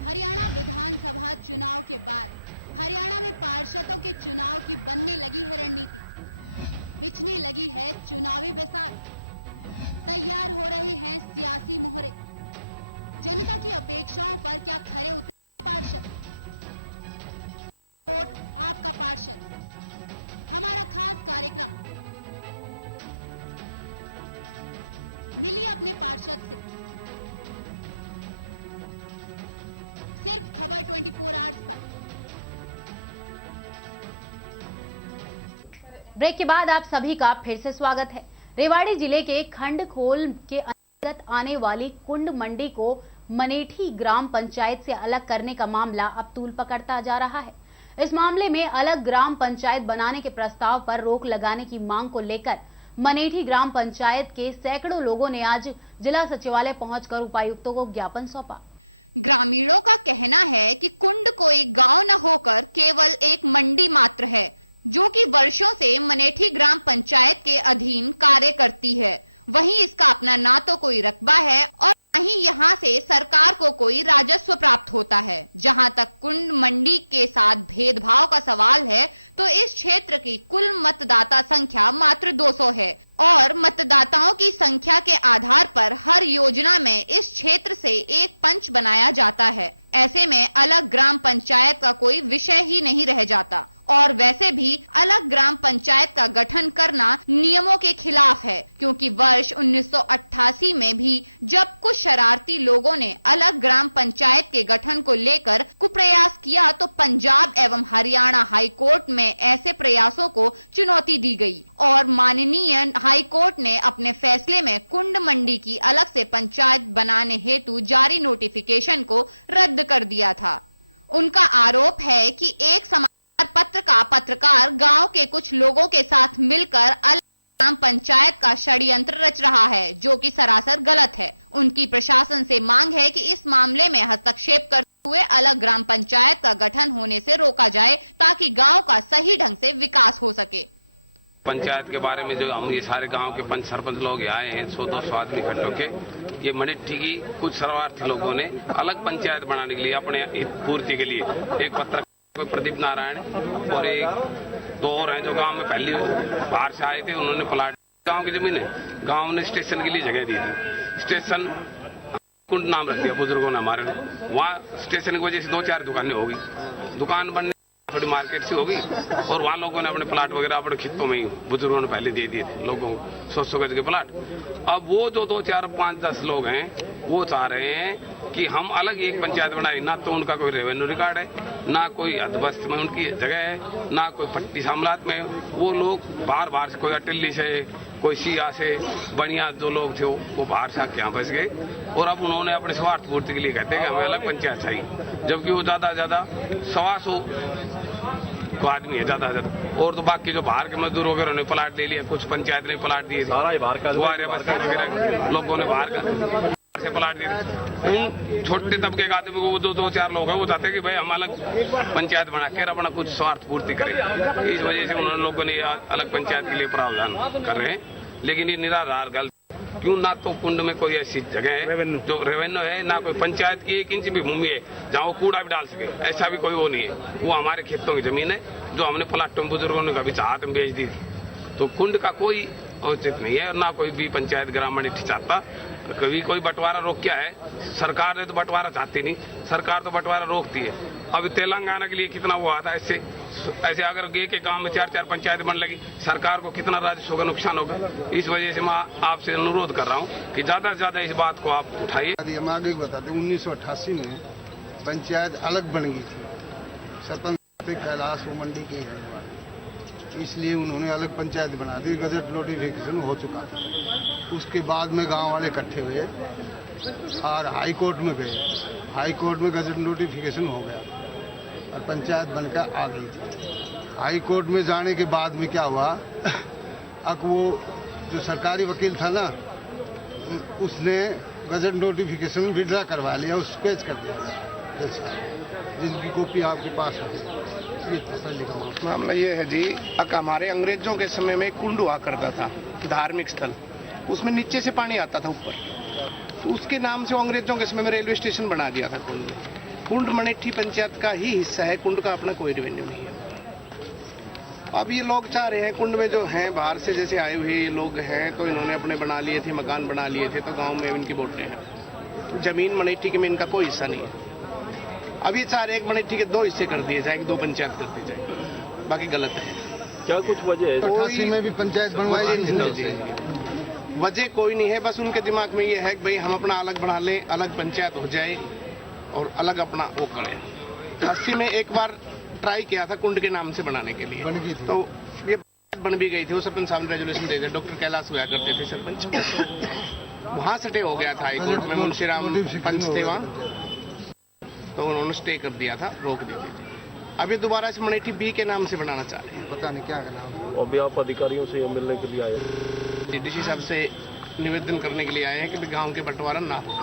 Haryana विधानसभा चुनाव के बाद हरियाणा में पार्षदों के चुनाव की बनने लगी है रणनीति, बिछने लगी है चुनावी बिसात, तैयार हो रहे हैं सियासी मोहरे। जनता की अपेक्षाओं पर क्या खरे उतरे पार्षद? वोट आपका पार्षद, हमारा खास कार्यक्रम। मिलिए अपने पार्षद से। सिर्फ खबर 24 आवर्स पर। ब्रेक के बाद आप सभी का फिर से स्वागत है। रेवाड़ी जिले के खंडखोल के अंतर्गत आने वाली कुंड मंडी को मनेठी ग्राम पंचायत से अलग करने का मामला अब तूल पकड़ता जा रहा है। इस मामले में अलग ग्राम पंचायत बनाने के प्रस्ताव पर रोक लगाने की मांग को लेकर मनेठी ग्राम पंचायत के सैकड़ों लोगों ने आज जिला सचिवालय पहुंचकर उपायुक्तों को ज्ञापन सौंपा। ग्रामीणों का कहना है कि कुंड कोई गांव न होकर केवल एक मंडी मात्र है, जो कि वर्षों से मनेठी ग्राम पंचायत के अधीन कार्य करती है। वहीं इसका अपना ना तो कोई रकबा है और न ही यहाँ से सरकार को कोई राजस्व प्राप्त होता है। जहाँ तक कुंड मंडी के साथ भेदभाव का सवाल है, तो इस क्षेत्र की कुल मतदाता संख्या मात्र 200 है और मतदाताओं की संख्या के आधार पर हर योजना में इस क्षेत्र से एक पंच बनाया जाता है। ऐसे में अलग ग्राम पंचायत का कोई विषय ही नहीं रह जाता और वैसे भी अलग ग्राम पंचायत का गठन करना नियमों के खिलाफ है, क्योंकि वर्ष 1988 में भी जब कुछ शरारती लोगों ने अलग ग्राम पंचायत के गठन को लेकर कुप्रयास किया तो पंजाब एवं हरियाणा हाई कोर्ट में ऐसे प्रयासों को चुनौती दी गई और माननीय हाई कोर्ट ने अपने फैसले में कुंड मंडी की अलग से पंचायत बनाने हेतु जारी नोटिफिकेशन को रद्द कर दिया था। उनका आरोप है कि एक समाचार पत्र का पत्रकार गांव के कुछ लोगों के साथ मिलकर अलग ग्राम पंचायत का षड्यंत्र रच रहा है, जो कि सरासर गलत है। उनकी प्रशासन से मांग है कि इस मामले में हस्तक्षेप करते हुए अलग ग्राम पंचायत का गठन होने से रोका जाए, ताकि गांव का सही ढंग से विकास हो सके। पंचायत के बारे में जो हम ये सारे गांव के पंच सरपंच लोग आए हैं, 100-200 आदमी इकट्ठे होके, ये मनेठी की कुछ शरारती लोगों ने अलग पंचायत बनाने के लिए अपने हित पूर्ति के लिए एक पत्रकार प्रदीप नारायण और एक दो और हैं जो गांव में पहले बाहर से आए थे, उन्होंने प्लाट गांव की जमीन है, गांव ने स्टेशन के लिए जगह दी थी। स्टेशन कुंड नाम रख दिया बुजुर्गों ने हमारे ने। वहाँ स्टेशन की वजह से 2-4 दुकानें होगी, दुकान बनने थोड़ी मार्केट से होगी और वहाँ लोगों ने अपने प्लाट वगैरह अपने खेतों में ही बुजुर्गों ने पहले दे दिए थे लोगों को 100 गज के प्लाट। अब वो जो 2-4-5-10 लोग हैं वो चाह रहे हैं कि हम अलग एक पंचायत बनाए। ना तो उनका कोई रेवेन्यू रिकॉर्ड है, ना कोई हदबस्त में उनकी जगह है, ना कोई पट्टी सामलात में। वो लोग बाहर बाहर से, कोई अटिल्ली से, कोई सिया से, बढ़िया जो लोग थे वो बाहर से आके यहाँ फंस गए और अब उन्होंने अपने स्वार्थ पूर्ति के लिए कहते हैं कि हमें अलग पंचायत चाहिए, जबकि वो ज्यादा 125 को आदमी है ज्यादा और तो बाकी जो बाहर के मजदूर वगैरह ने प्लाट ले लिया, कुछ पंचायत ने प्लाट दिए, सारा बाहर का लोगों ने बाहर से प्लाट दे रहे। उन छोटे तबके के आदमी को दो चार लोग हैं, वो चाहते कि भाई हम अलग पंचायत बना कर अपना कुछ स्वार्थ पूर्ति करें। इस वजह से उन लोगों ने अलग पंचायत के लिए प्रावधान कर रहे हैं, लेकिन ये निराधार गलत। क्यों? ना तो कुंड में कोई ऐसी जगह है जो रेवेन्यू है, ना कोई पंचायत की 1 इंच भी भूमि है जहाँ वो कूड़ा भी डाल सके, ऐसा भी कोई वो नहीं है। वो हमारे खेतों की जमीन है जो हमने प्लाटों बुजुर्गों ने कभी चाहत में बेच दी थी। तो कुंड का कोई औचित्य नहीं है और ना कोई भी पंचायत ग्रामीण चाहता। कभी कोई बंटवारा रोक क्या है? सरकार ने तो बंटवारा चाहती नहीं, सरकार तो बंटवारा रोकती है। अभी तेलंगाना के लिए कितना वो आता है, ऐसे अगर एक के गांव में 4 पंचायत बन लगी, सरकार को कितना राजस्व का नुकसान होगा। इस वजह से मैं आपसे अनुरोध कर रहा हूँ कि ज्यादा से ज्यादा इस बात को आप उठाइए। हम आगे बताते 1988 में पंचायत अलग बन गई थी, सरपंच कैलाश वो मंडी की है, इसलिए उन्होंने अलग पंचायत बना दी। गजट नोटिफिकेशन हो चुका था। उसके बाद में गांव वाले इकट्ठे हुए और हाई कोर्ट में गए। हाई कोर्ट में गजट नोटिफिकेशन हो गया और पंचायत बनकर आ गई थी। हाई कोर्ट में जाने के बाद में क्या हुआ, अब वो जो सरकारी वकील था ना, उसने गजट नोटिफिकेशन विड्रा करवा लिया, उस पेश कर दिया, जिनकी कॉपी आपके पास है। मामला ये है जी, हमारे अंग्रेजों के समय में कुंड हुआ करता था, धार्मिक स्थल, उसमें नीचे से पानी आता था ऊपर, तो उसके नाम से अंग्रेजों के समय में रेलवे स्टेशन बना दिया था कुंड में। कुंड मनेठी पंचायत का ही हिस्सा है, कुंड का अपना कोई रेवेन्यू नहीं है। अब ये लोग चाह रहे हैं, कुंड में जो हैं बाहर से जैसे आए हुए लोग हैं, तो इन्होंने अपने बना लिए थे, मकान बना लिए थे, तो गाँव में इनकी वोटें हैं। जमीन मनेठी के में इनका कोई हिस्सा नहीं है। अब ये चाह रहे एक मनेठी के 2 हिस्से कर दिए जाए, 2 पंचायत कर दी जाए, बाकी गलत है। क्या कुछ वजह है? 88 में भी पंचायत बनवाई नहीं, वजह कोई नहीं है, बस उनके दिमाग में ये है कि भाई हम अपना अलग बना लें, अलग पंचायत हो जाए और अलग अपना वो करें। 80 में एक बार ट्राई किया था कुंड के नाम से बनाने के लिए, तो ये बन भी गई थी। वो सरपंच साहब ने रेजोल्यूशन दे दिया, डॉक्टर कैलाश हुआ करते थे सरपंच, वहां स्टे हो गया था हाईकोर्ट में, मुंशीराम पंच थे वहां, तो उन्होंने स्टे कर दिया था, रोक दी थी। अभी दोबारा इस मनेठी बी के नाम से बनाना चाह रहे हैं, पता नहीं क्या नाम। अभी आप अधिकारियों से मिलने के लिए आए? डीसी साहब से निवेदन करने के लिए आए हैं कि गांव के बंटवारा ना हो।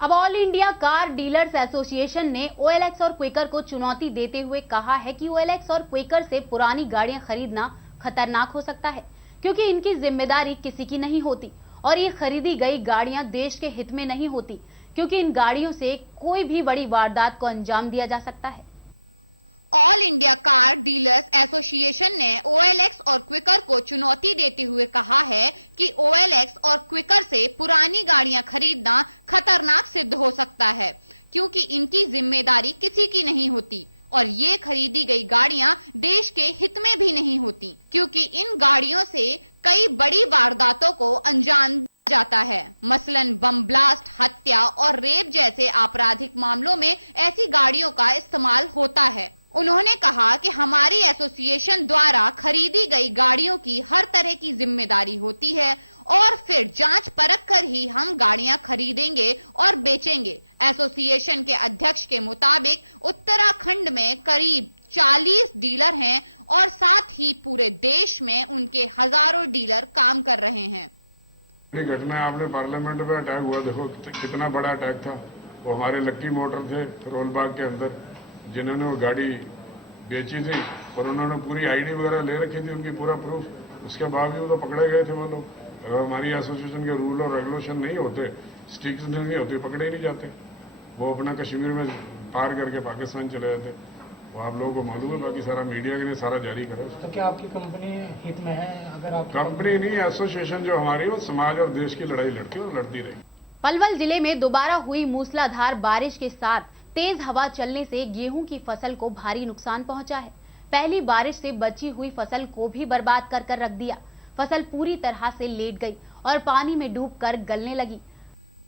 अब all India car dealers association ने OLX और क्विकर को चुनौती देते हुए कहा है कि OLX और क्विकर से पुरानी गाड़ियां खरीदना खतरनाक हो सकता है, क्योंकि इनकी जिम्मेदारी किसी की नहीं होती और ये खरीदी गई गाड़ियां देश के हित में नहीं होती, क्योंकि इन गाड़ियों से कोई भी बड़ी वारदात को अंजाम दिया जा सकता है। All India car dealers association ने OLX और क्विकर को चुनौती देते हुए कहा है कि OLX और क्विकर से पुरानी गाड़ियां खरीदना खतरनाक सिद्ध हो सकता है, क्योंकि इनकी जिम्मेदारी किसी की नहीं होती और ये खरीदी गई गाड़ियां देश के हित में भी नहीं होती, क्योंकि इन गाड़ियों से कई बड़ी वारदातों को अंजाम जाता है। मसलन बम ब्लास्ट, हत्या और रेप जैसे आपराधिक मामलों में ऐसी गाड़ियों का इस्तेमाल होता है। उन्होंने कहा कि हमारी एसोसिएशन द्वारा खरीदी गई गाड़ियों की हर तरह की जिम्मेदारी होती है और फिर जांच परख कर ही हम गाड़ियां खरीदेंगे और बेचेंगे। एसोसिएशन के अध्यक्ष के मुताबिक उत्तराखंड में करीब 40 डीलर हैं और साथ ही पूरे देश में उनके हजारों डीलर काम कर रहे हैं। घटना आपने पार्लियामेंट में अटैक हुआ, देखो कितना बड़ा अटैक था। वो हमारे लक्की मोटर थे रोलबाग के अंदर, जिन्होंने वो गाड़ी बेची थी और उन्होंने पूरी आईडी वगैरह ले रखी थी, उनकी पूरा प्रूफ, उसके बावजूद वो पकड़े गए थे वो लोग। अगर हमारी एसोसिएशन के रूल और रेगुलेशन नहीं होते, स्ट्रिक्ट नहीं होते, पकड़े ही नहीं जाते। वो अपना कश्मीर में पार करके पाकिस्तान चले जाते। वो आप लोगों को मालूम है, बाकी सारा मीडिया के लिए सारा जारी करे। तो क्या आपकी कंपनी हित में है? अगर आप कंपनी नहीं, एसोसिएशन जो हमारी, वो समाज और देश की लड़ाई लड़ती है और लड़ती रही। पलवल जिले में दोबारा हुई मूसलाधार बारिश के साथ तेज हवा चलने से गेहूं की फसल को भारी नुकसान पहुंचा है। पहली बारिश से बची हुई फसल को भी बर्बाद कर रख दिया। फसल पूरी तरह से लेट गई और पानी में डूबकर गलने लगी।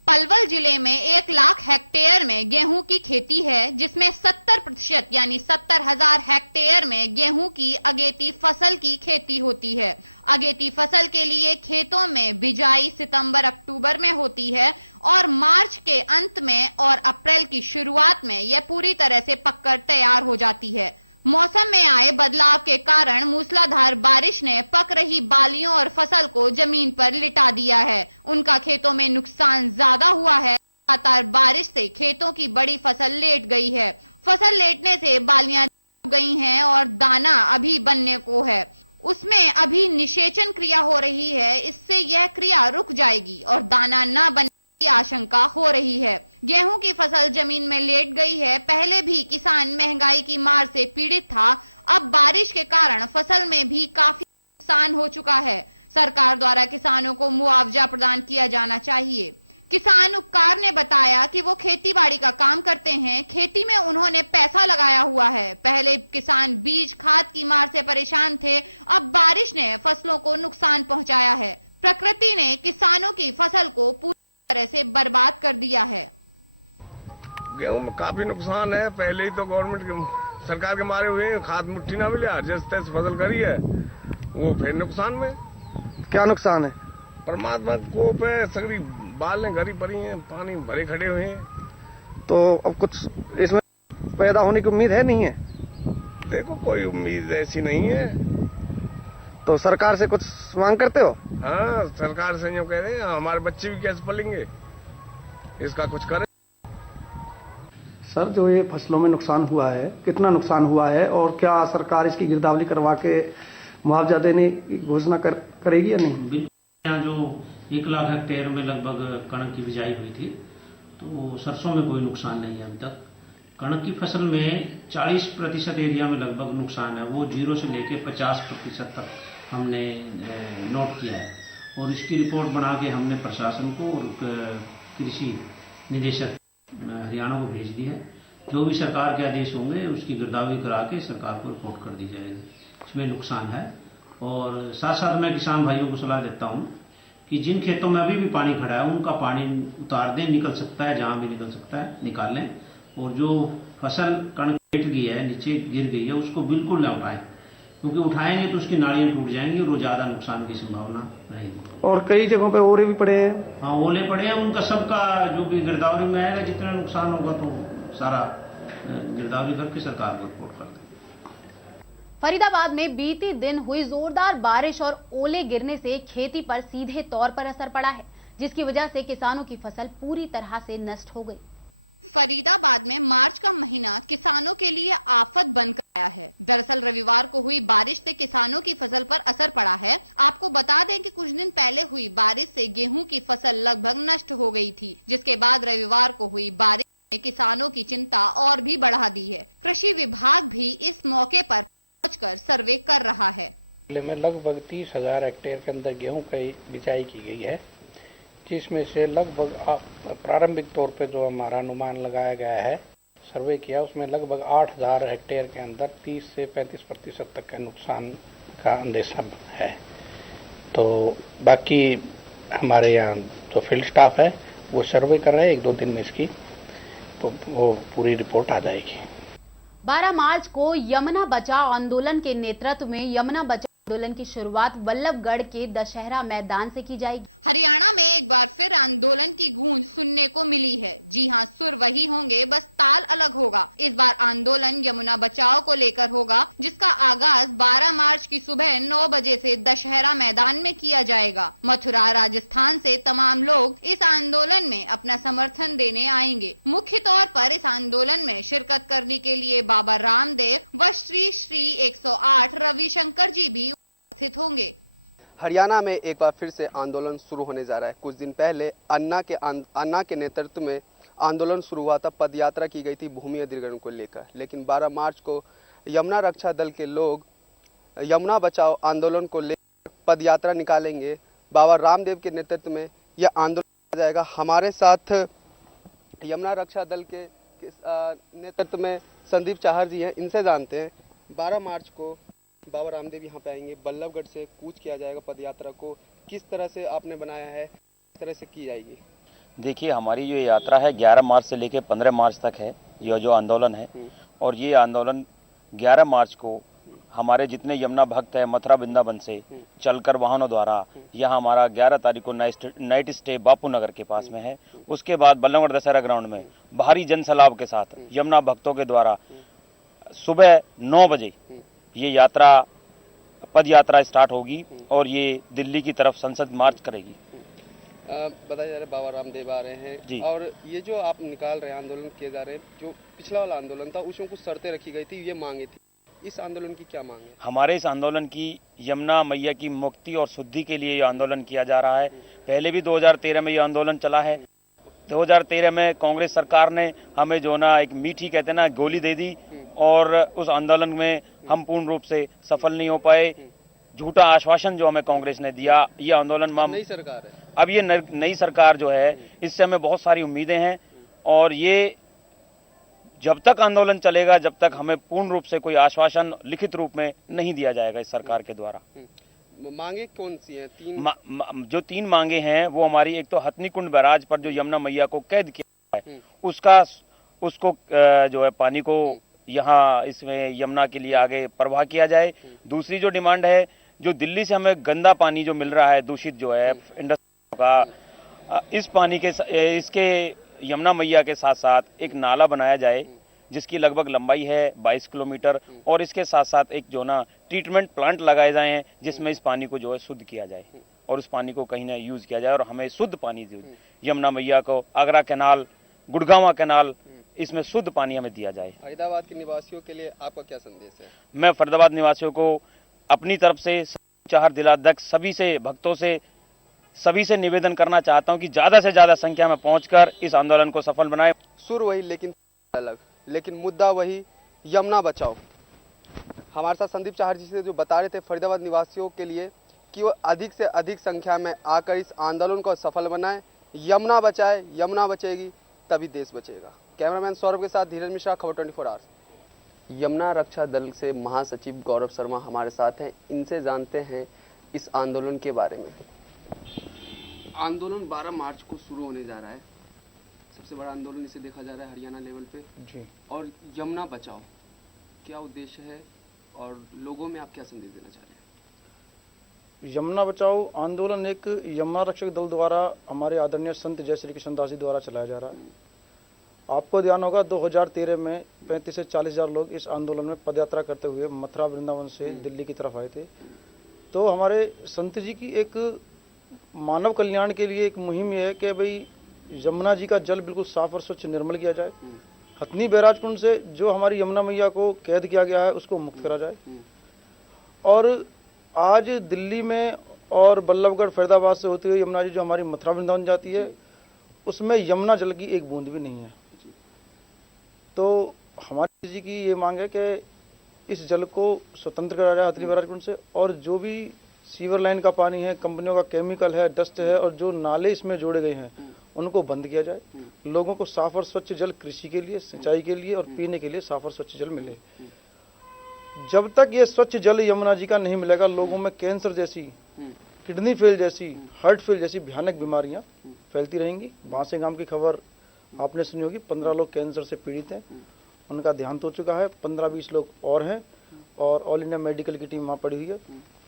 पलवल जिले में 1 लाख हेक्टेयर में गेहूं की खेती है, जिसमें 70% यानी 70,000 हेक्टेयर में गेहूं की अगेती फसल की खेती होती है। अगेती फसल के लिए खेतों में बिजाई सितंबर-अक्टूबर में होती है और मार्च के अंत में और अप्रैल की शुरुआत में यह पूरी तरह से पककर तैयार हो जाती है। मौसम में आए बदलाव के कारण मूसलाधार बारिश ने पक रही बालियों और फसल को जमीन पर लिटा दिया है। उनका खेतों में नुकसान ज्यादा हुआ है। लगातार बारिश से खेतों की बड़ी फसल लेट गई है। फसल लेटने से बालियां गई हैं और दाना अभी बनने को है, उसमें अभी निषेचन क्रिया हो रही है। इससे यह क्रिया रुक जाएगी और दाना न बनने की आशंका हो रही है। गेहूं की फसल जमीन में लेट गई है। पहले भी किसान महंगाई की मार से पीड़ित था, अब बारिश के कारण फसल में भी काफी नुकसान हो चुका है। सरकार द्वारा किसानों को मुआवजा प्रदान किया जाना चाहिए। किसान उपकार ने बताया कि वो खेती बाड़ी का काम करते हैं, खेती में उन्होंने पैसा लगाया हुआ है। पहले किसान बीज खाद की मार से परेशान थे, अब बारिश ने फसलों को नुकसान पहुंचाया है। प्रकृति ने किसानों की फसल को पूरी तरह से बर्बाद कर दिया है। गेहूं में काफी नुकसान है। पहले ही तो गवर्नमेंट सरकार के मारे हुए खाद मुट्ठी ना मिला, जिस तैसे फसल करी है वो फिर नुकसान में। क्या नुकसान है? परमात्मा को पे सगरी बालें घरी पड़ी हैं, पानी भरे खड़े हुए हैं। तो अब कुछ इसमें पैदा होने की उम्मीद है नहीं है? देखो कोई उम्मीद ऐसी नहीं है। तो सरकार से कुछ मांग करते हो? हाँ, सरकार से यूँ कह रहे हैं हमारे बच्चे भी कैसे पलेंगे, इसका कुछ करें। सर, जो ये फसलों में नुकसान हुआ है, कितना नुकसान हुआ है और क्या सरकार इसकी गिरदावरी करवा के मुआवजा देने की घोषणा करेगी या नहीं? यहाँ जो 1 लाख हेक्टेयर में लगभग कणक की बिजाई हुई थी, तो सरसों में कोई नुकसान नहीं है अभी तक। कणक की फसल में 40% एरिया में लगभग नुकसान है, वो 0 से लेके 50% तक हमने नोट किया है और इसकी रिपोर्ट बना के हमने प्रशासन को और कृषि निदेशक हरियाणा को भेज दी है। जो भी सरकार के आदेश होंगे उसकी गिरदावरी करा के सरकार को रिपोर्ट कर दी जाएगी। इसमें नुकसान है और साथ साथ मैं किसान भाइयों को सलाह देता हूं कि जिन खेतों में अभी भी पानी खड़ा है उनका पानी उतार दें, निकल सकता है, जहां भी निकल सकता है निकाल लें, और जो फसल कणक लेट गई है, नीचे गिर गई है, उसको बिल्कुल न उठाएं, क्योंकि उठाएंगे तो उसकी नालियां टूट जाएंगी और ज्यादा नुकसान की संभावना रहेगी। और कई जगहों पे ओले भी पड़े हैं। हाँ, ओले पड़े हैं, उनका सबका जो भी गिरदावरी में आएगा, जितना नुकसान होगा तो सारा गिरदावरी करके सरकार को रिपोर्ट कर दें। फरीदाबाद में बीते दिन हुई जोरदार बारिश और ओले गिरने से खेती पर सीधे तौर पर असर पड़ा है, जिसकी वजह से किसानों की फसल पूरी तरह से नष्ट हो गई। फरीदाबाद में मार्च का महीना किसानों के लिए आफत बनकर आया है। दरअसल रविवार को हुई बारिश से किसानों की फसल पर असर पड़ा है। आपको बता दें कि कुछ दिन पहले हुई बारिश से गेहूं की फसल लगभग नष्ट हो गई थी, जिसके बाद रविवार को हुई बारिश ने किसानों की चिंता और भी बढ़ा दी है। कृषि विभाग भी इस मौके पर पहुंचकर सर्वे कर रहा है। में लगभग 30,000 हेक्टेयर के अंदर गेहूं की बिजाई की गई है, जिसमें से लगभग प्रारंभिक तौर पे जो हमारा अनुमान लगाया गया है, सर्वे किया, उसमें लगभग 8,000 हेक्टेयर के अंदर 30 से 35% तक का नुकसान का अंदेशा है। तो बाकी हमारे यहाँ जो फील्ड स्टाफ है वो सर्वे कर रहे हैं, 1-2 दिन में इसकी तो वो पूरी रिपोर्ट आ जाएगी। 12 मार्च को यमुना बचाओ आंदोलन के नेतृत्व में यमुना बचाओ आंदोलन की शुरुआत वल्लभगढ़ के दशहरा मैदान से की जाएगी। हरियाणा में एक बार फिर आंदोलन की गूंज सुनने को मिली है। जी हां, सुर वही होंगे, बस ताल अलग होगा। इस बार आंदोलन यमुना बचाओ को लेकर होगा, जिसका आगाज 12 मार्च की सुबह 9 बजे से दशहरा मैदान में किया जाएगा। मथुरा, राजस्थान से तमाम लोग इस आंदोलन में अपना समर्थन देने आएंगे। मुख्य तौर पर इस आंदोलन में शिरकत करने के लिए बाबा रामदेव व श्री श्री 108 रविशंकर जी भी होंगे। हरियाणा में एक बार फिर से आंदोलन शुरू होने जा रहा है। कुछ दिन पहले अन्ना के नेतृत्व में आंदोलन शुरू हुआ था, पद यात्रा की गई थी भूमि अधिग्रहण को लेकर, लेकिन 12 मार्च को यमुना रक्षा दल के लोग यमुना बचाओ आंदोलन को लेकर पद यात्रा निकालेंगे। बाबा रामदेव के नेतृत्व में यह आंदोलन जाएगा। हमारे साथ यमुना रक्षा दल के नेतृत्व में संदीप चाहर जी हैं, इनसे जानते हैं 12 मार्च को बाबा रामदेव यहाँ पे आएंगे, वल्लभगढ़ से कूच किया जाएगा पद यात्रा को, किस तरह से आपने बनाया है, किस तरह से की जाएगी? देखिए, हमारी जो यात्रा है 11 मार्च से लेकर 15 मार्च तक है, यह जो आंदोलन है, और ये आंदोलन 11 मार्च को हमारे जितने यमुना भक्त है मथुरा वृंदावन से चलकर वाहनों द्वारा यहाँ हमारा 11 तारीख को नाइट स्टे बापू नगर के पास में है। उसके बाद वल्लभगढ़ दशहरा ग्राउंड में भारी जनसैलाब के साथ यमुना भक्तों के द्वारा सुबह 9 बजे ये यात्रा पद यात्रा स्टार्ट होगी और ये दिल्ली की तरफ संसद मार्च करेगी। बताया जा रहा है बाबा रामदेव आ रहे हैं और ये जो आप निकाल रहे हैं आंदोलन किए जा रहे हैं, जो पिछला वाला आंदोलन था उसमें कुछ शर्तें रखी गई थी, ये मांगे थी, इस आंदोलन की क्या मांग है? हमारे इस आंदोलन की यमुना मैया की मुक्ति और शुद्धि के लिए ये आंदोलन किया जा रहा है। पहले भी 2013 में ये आंदोलन चला है। 2013 में कांग्रेस सरकार ने हमें जो ना एक मीठी कहते ना गोली दे दी और उस आंदोलन में हम पूर्ण रूप से सफल नहीं हो पाए। झूठा आश्वासन जो हमें कांग्रेस ने दिया, ये आंदोलन में नई सरकार है। अब ये नई सरकार जो है, इससे हमें बहुत सारी उम्मीदें हैं और ये जब तक आंदोलन चलेगा, जब तक हमें पूर्ण रूप से कोई आश्वासन लिखित रूप में नहीं दिया जाएगा इस सरकार के द्वारा। मांगे कौन सी हैं? जो 3 मांगे हैं वो हमारी, एक तो हथनी कुंड बैराज पर जो यमुना मैया को कैद किया है उसको जो है पानी को यहाँ इसमें यमुना के लिए आगे प्रवाह किया जाए। दूसरी जो डिमांड है, जो दिल्ली से हमें गंदा पानी जो मिल रहा है, दूषित जो है इंडस्ट्री का, इस पानी के इसके यमुना मैया के साथ साथ एक नाला बनाया जाए जिसकी लगभग लंबाई है 22 किलोमीटर और इसके साथ साथ एक जो ना ट्रीटमेंट प्लांट लगाए जाए जिसमें इस पानी को जो है शुद्ध किया जाए और उस पानी को कहीं ना यूज किया जाए और हमें शुद्ध पानी यमुना मैया को आगरा कैनाल, गुड़गांवा कैनाल, इसमें शुद्ध पानी हमें दिया जाए। फरीदाबाद के निवासियों के लिए आपका क्या संदेश है? मैं फरीदाबाद निवासियों को अपनी तरफ से चाहर जिलाध्यक्ष सभी से निवेदन करना चाहता हूं कि ज्यादा से ज्यादा संख्या में पहुंचकर इस आंदोलन को सफल बनाएं। सुर वही लेकिन अलग, लेकिन मुद्दा वही, यमुना बचाओ। हमारे साथ संदीप चाहर जी से जो बता रहे थे फरीदाबाद निवासियों के लिए कि वो अधिक से अधिक संख्या में आकर इस आंदोलन को सफल बनाएं। यमुना बचाए, यमुना बचेगी तभी देश बचेगा। कैमरामैन सौरभ के साथ धीरज मिश्रा, खबर 24 आवर्स। यमुना रक्षा दल से महासचिव गौरव शर्मा हमारे साथ हैं, इनसे जानते हैं इस आंदोलन के बारे में। आंदोलन 12 मार्च को शुरू होने जा रहा है, सबसे बड़ा आंदोलन इसे देखा जा रहा है हरियाणा लेवल पे जी। और यमुना बचाओ, क्या उद्देश्य है और लोगों में आप क्या संदेश देना चाह रहे हैं? यमुना बचाओ आंदोलन एक यमुना रक्षक दल द्वारा हमारे आदरणीय संत जय श्री कृष्ण दास जी द्वारा चलाया जा रहा है। आपको ध्यान होगा 2013 में 35 से 40 हजार लोग इस आंदोलन में पदयात्रा करते हुए मथुरा वृंदावन से दिल्ली की तरफ आए थे। तो हमारे संत जी की एक मानव कल्याण के लिए एक मुहिम ये है कि भाई यमुना जी का जल बिल्कुल साफ और स्वच्छ निर्मल किया जाए। हथनी बैराज कुंड से जो हमारी यमुना मैया को कैद किया गया है उसको मुक्त करा जाए। और आज दिल्ली में और बल्लभगढ़ फरीदाबाद से होती हुई यमुना जी जो हमारी मथुरा वृंदावन जाती है, उसमें यमुना जल की एक बूंद भी नहीं है। तो हमारी जी की ये मांग है कि इस जल को स्वतंत्र करा जाए हथनी बैराज कुंड से, और जो भी सीवर लाइन का पानी है, कंपनियों का केमिकल है, डस्ट है और जो नाले इसमें जोड़े गए हैं उनको बंद किया जाए। लोगों को साफ और स्वच्छ जल कृषि के लिए, सिंचाई के लिए और पीने के लिए साफ और स्वच्छ जल मिले। जब तक ये स्वच्छ जल यमुना जी का नहीं मिलेगा, लोगों में कैंसर जैसी, किडनी फेल जैसी, हार्ट फेल जैसी भयानक बीमारियां फैलती रहेंगी। बांसे गांव की खबर आपने सुनी होगी, 15 लोग कैंसर से पीड़ित हैं, उनका देहांत हो चुका है, 15-20 लोग और हैं और ऑल इंडिया मेडिकल की टीम वहाँ पड़ी हुई है।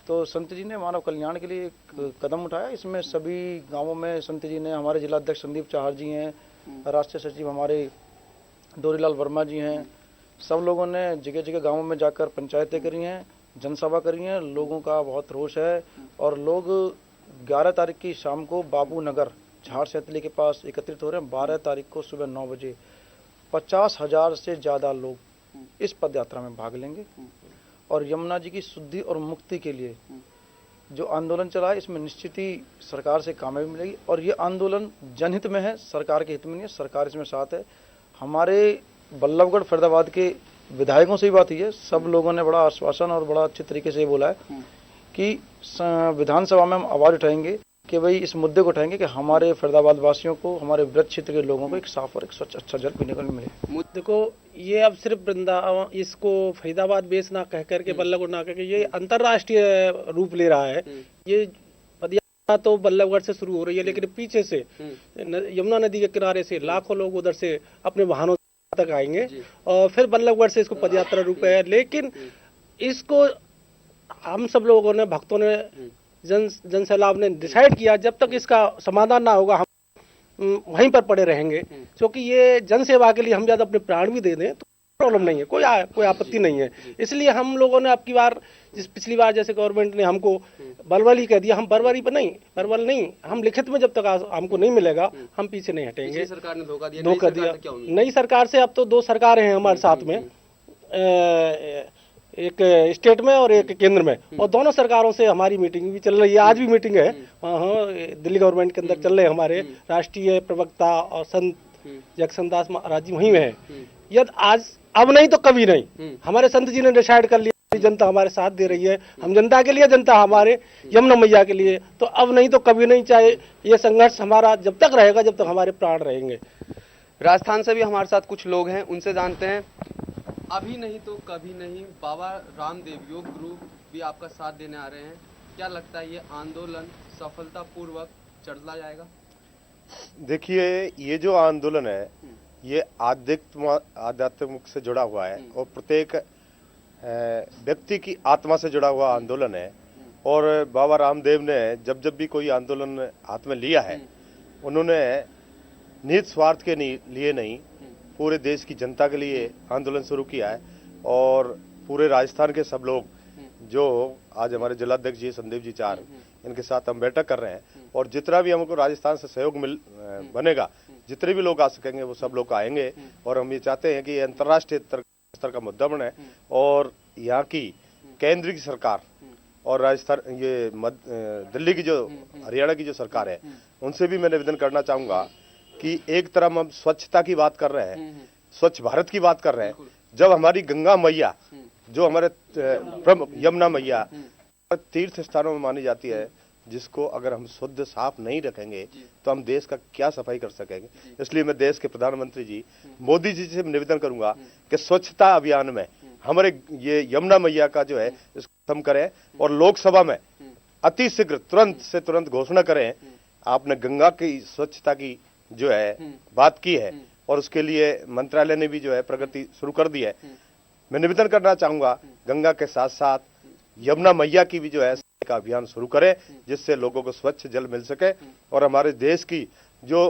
तो संत जी ने मानव कल्याण के लिए एक कदम उठाया। इसमें सभी गांवों में संत जी ने, हमारे जिलाध्यक्ष संदीप चाहर जी हैं, राष्ट्रीय सचिव हमारे डोरीलाल वर्मा जी हैं, सब लोगों ने जगह जगह गांवों में जाकर पंचायतें करी हैं, जनसभा करी हैं। लोगों का बहुत रोष है और लोग 11 तारीख की शाम को बाबू नगर झाड़ सैतली के पास एकत्रित हो रहे हैं। 12 तारीख को सुबह 9 बजे 50,000 से ज़्यादा लोग इस पदयात्रा में भाग लेंगे और यमुना जी की शुद्धि और मुक्ति के लिए जो आंदोलन चला है, इसमें निश्चित ही सरकार से कामयाबी मिलेगी। और ये आंदोलन जनहित में है, सरकार के हित में नहीं है। सरकार इसमें साथ है। हमारे बल्लभगढ़ फरीदाबाद के विधायकों से ही बात हुई है, सब लोगों ने बड़ा आश्वासन और बड़ा अच्छे तरीके से बोला है कि विधानसभा में हम आवाज उठाएंगे कि भाई इस मुद्दे को उठाएंगे कि हमारे फरीदाबाद वासियों को, हमारे ब्रज क्षेत्र के लोगों को एक साफ और एक स्वच्छ अच्छा जल पीने को मिले। देखो, ये अब सिर्फ वृंदावन, इसको फरीदाबाद बेस ना कह करके, बल्लभगढ़ ना कह के, ये अंतर्राष्ट्रीय रूप ले रहा है। ये पदयात्रा तो बल्लभगढ़ से शुरू हो रही है, लेकिन पीछे से यमुना नदी के किनारे से लाखों लोग उधर से अपने वाहनों तक आएंगे और फिर बल्लभगढ़ से इसको पदयात्रा रूप है। लेकिन इसको हम सब लोगों ने, भक्तों ने, जन सैलाब ने डिसाइड किया, जब तक इसका समाधान ना होगा हम वहीं पर पड़े रहेंगे। क्योंकि ये जन सेवा के लिए हम ज्यादा अपने प्राण भी दे दें तो प्रॉब्लम नहीं है, कोई आपत्ति नहीं है। इसलिए हम लोगों ने अब की बार, पिछली बार जैसे गवर्नमेंट ने हमको बलवल ही कह दिया, हम बलवल नहीं, हम लिखित में जब तक हमको नहीं मिलेगा हम पीछे नहीं हटेंगे। सरकार ने धोखा दिया। नई सरकार से अब तो 2 सरकारें हैं हमारे साथ में, एक स्टेट में और एक केंद्र में, और दोनों सरकारों से हमारी मीटिंग भी चल रही है। आज भी मीटिंग है दिल्ली गवर्नमेंट के अंदर चल रहे, हमारे राष्ट्रीय प्रवक्ता और संत जगसन दास महाराज जी वहीं में है। यदि आज अब नहीं तो कभी नहीं, हमारे संत जी ने डिसाइड कर लिया, जनता हमारे साथ दे रही है, हम जनता के लिए, जनता हमारे यमुना मैया के लिए, तो अब नहीं तो कभी नहीं, चाहे ये संघर्ष हमारा जब तक रहेगा, जब तक हमारे प्राण रहेंगे। राजस्थान से भी हमारे साथ कुछ लोग हैं, उनसे जानते हैं। अभी नहीं तो कभी नहीं, बाबा रामदेव योग गुरु भी आपका साथ देने आ रहे हैं। क्या लगता है ये आंदोलन सफलतापूर्वक चलता जाएगा? देखिए, ये जो आंदोलन है ये आध्यात्मिक से जुड़ा हुआ है और प्रत्येक व्यक्ति की आत्मा से जुड़ा हुआ आंदोलन है। और बाबा रामदेव ने जब भी कोई आंदोलन हाथ में लिया है, उन्होंने निहित स्वार्थ के लिए नहीं, पूरे देश की जनता के लिए आंदोलन शुरू किया है। और पूरे राजस्थान के सब लोग, जो आज हमारे जिलाध्यक्ष जी संदीप जी चार, इनके साथ हम बैठक कर रहे हैं, और जितना भी हमको राजस्थान से सहयोग बनेगा, जितने भी लोग आ सकेंगे वो सब लोग आएंगे। और हम ये चाहते हैं कि अंतर्राष्ट्रीय स्तर का मुद्दा बने, और यहाँ की केंद्र की सरकार और राजस्थान, ये दिल्ली की जो, हरियाणा की जो सरकार है, उनसे भी मैं निवेदन करना चाहूंगा कि एक तरफ हम स्वच्छता की बात कर रहे हैं, स्वच्छ भारत की बात कर रहे हैं, जब हमारी गंगा मैया, जो हमारे यमुना मैया तीर्थ स्थानों में मानी जाती है, जिसको अगर हम शुद्ध साफ नहीं रखेंगे तो हम देश का क्या सफाई कर सकेंगे। इसलिए मैं देश के प्रधानमंत्री जी मोदी जी से निवेदन करूंगा कि स्वच्छता अभियान में हमारे ये यमुना मैया का जो है इसको खत्म करें, और लोकसभा में अति शीघ्र तुरंत से तुरंत घोषणा करें। आपने गंगा की स्वच्छता की जो है बात की है, और उसके लिए मंत्रालय ने भी जो है प्रगति शुरू कर दी है। मैं निवेदन करना चाहूंगा गंगा के साथ साथ यमुना मैया की भी जो है का अभियान शुरू करें, जिससे लोगों को स्वच्छ जल मिल सके, और हमारे देश की जो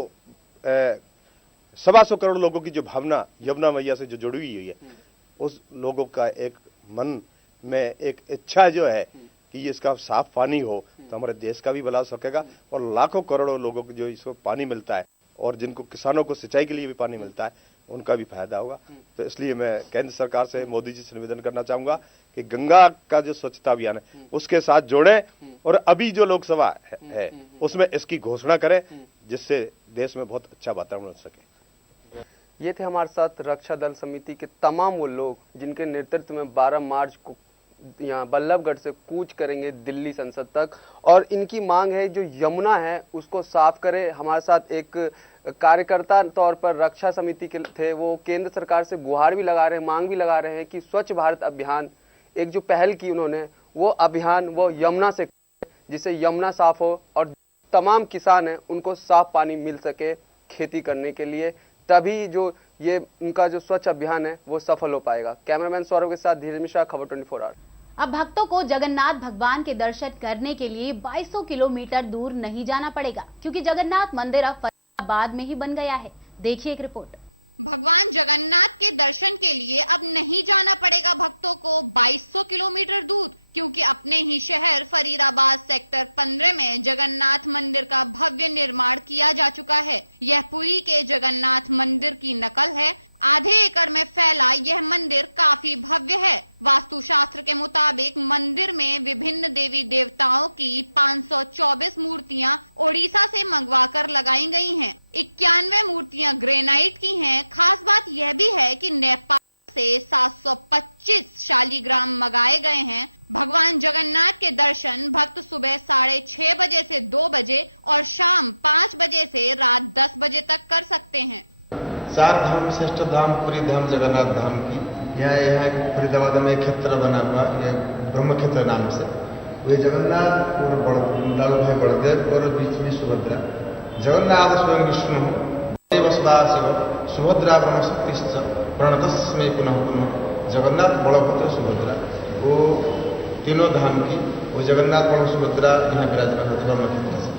125 करोड़ लोगों की जो भावना यमुना मैया से जो जुड़ी हुई है, उस लोगों का एक मन में एक इच्छा जो है कि इसका साफ पानी हो तो हमारे देश का भी भला हो सकेगा, और लाखों करोड़ों लोगों को जो इसको पानी मिलता है, और जिनको किसानों को सिंचाई के लिए भी पानी मिलता है, उनका भी फायदा होगा। तो इसलिए मैं केंद्र सरकार से, मोदी जी से निवेदन करना चाहूंगा कि गंगा का जो स्वच्छता अभियान है उसके साथ जोड़ें, और अभी जो लोकसभा है उसमें इसकी घोषणा करें, जिससे देश में बहुत अच्छा वातावरण हो सके। ये थे हमारे साथ रक्षा दल समिति के तमाम वो लोग जिनके नेतृत्व में 12 मार्च को यहाँ बल्लभगढ़ से कूच करेंगे दिल्ली संसद तक, और इनकी मांग है जो यमुना है उसको साफ करे। हमारे साथ एक कार्यकर्ता तौर पर रक्षा समिति के थे, वो केंद्र सरकार से गुहार भी लगा रहे हैं, मांग भी लगा रहे हैं कि स्वच्छ भारत अभियान, एक जो पहल की उन्होंने, वो अभियान वो यमुना से, जिससे यमुना साफ हो और तमाम किसान हैं उनको साफ पानी मिल सके खेती करने के लिए, तभी जो ये उनका जो स्वच्छ अभियान है वो सफल हो पाएगा। कैमरामैन सौरभ के साथ धीरज मिश्रा, खबर 24 आवर। अब भक्तों को जगन्नाथ भगवान के दर्शन करने के लिए 2200 किलोमीटर दूर नहीं जाना पड़ेगा, क्योंकि जगन्नाथ मंदिर अब फरीदाबाद में ही बन गया है। देखिए एक रिपोर्ट। भगवान जगन्नाथ के दर्शन के लिए अब नहीं जाना पड़ेगा भक्तों को 2200 किलोमीटर दूर, क्योंकि अपने ही शहर फरीदाबाद सेक्टर 15 में जगन्नाथ मंदिर का भव्य निर्माण किया जा चुका है। यह पुरी के जगन्नाथ मंदिर की नकल है। आधे एकड़ में फैला यह मंदिर काफी भव्य है। वास्तुशास्त्र के मुताबिक मंदिर में विभिन्न देवी देवताओं की 524 मूर्तियां ओडिशा से मंगवाकर लगाई गई हैं। 91 मूर्तियां ग्रेनाइट की हैं। खास बात यह भी है कि नेपाल से 725 शालिग्राम मंगाए गए हैं। भगवान जगन्नाथ के दर्शन भक्त सुबह 6:30 बजे से 2 बजे और शाम 5 बजे से रात 10 बजे तक कर सकते हैं। 4 धाम श्रेष्ठ धाम पुरी धाम जगन्नाथ धाम की यहाँ फरीदाबाद में एक क्षेत्र बना हुआ, ये ब्रह्म क्षेत्र नाम से। वे जगन्नाथ और लालू भाई बलदेव और बीच में सुभद्रा। जगन्नाथ स्वयं विष्णु देव सदाशिव सुभद्रा ब्रह्म शक्ति प्रणतस्मै पुनः पुनः। जगन्नाथ बलभद्र सुभद्रा, वो तीनों धाम की वो जगन्नाथ बलभद्र सुभद्रा यहाँ विराजमान होते ब्रह्म क्षेत्र से।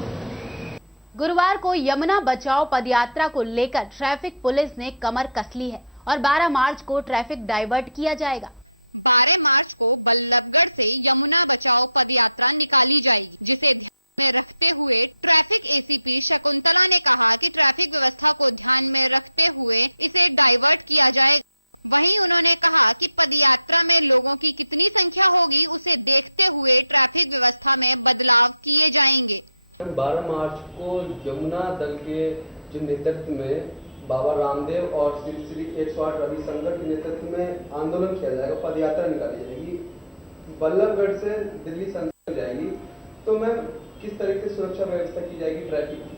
गुरुवार को यमुना बचाओ पदयात्रा को लेकर ट्रैफिक पुलिस ने कमर कस ली है और 12 मार्च को ट्रैफिक डाइवर्ट किया जाएगा। 12 मार्च को बल्लभगढ़ से यमुना बचाओ पदयात्रा निकाली जाएगी, जिसे ध्यान में रखते हुए ट्रैफिक एसीपी शकुंतला ने कहा कि ट्रैफिक व्यवस्था को ध्यान में रखते हुए इसे डाइवर्ट किया जाएगा। वहीं उन्होंने कहा कि पदयात्रा में लोगों की कितनी संख्या होगी उसे देखते हुए ट्रैफिक व्यवस्था में बदलाव किए जाएंगे। 12 मार्च को यमुना दल के जो नेतृत्व में बाबा रामदेव और श्री 108 रविशंकर के नेतृत्व में आंदोलन किया जाएगा, पदयात्रा निकाली जाएगी, बल्लभगढ़ से दिल्ली संसद जाएगी। तो मैम किस तरह की सुरक्षा व्यवस्था की जाएगी ट्रैफिक की?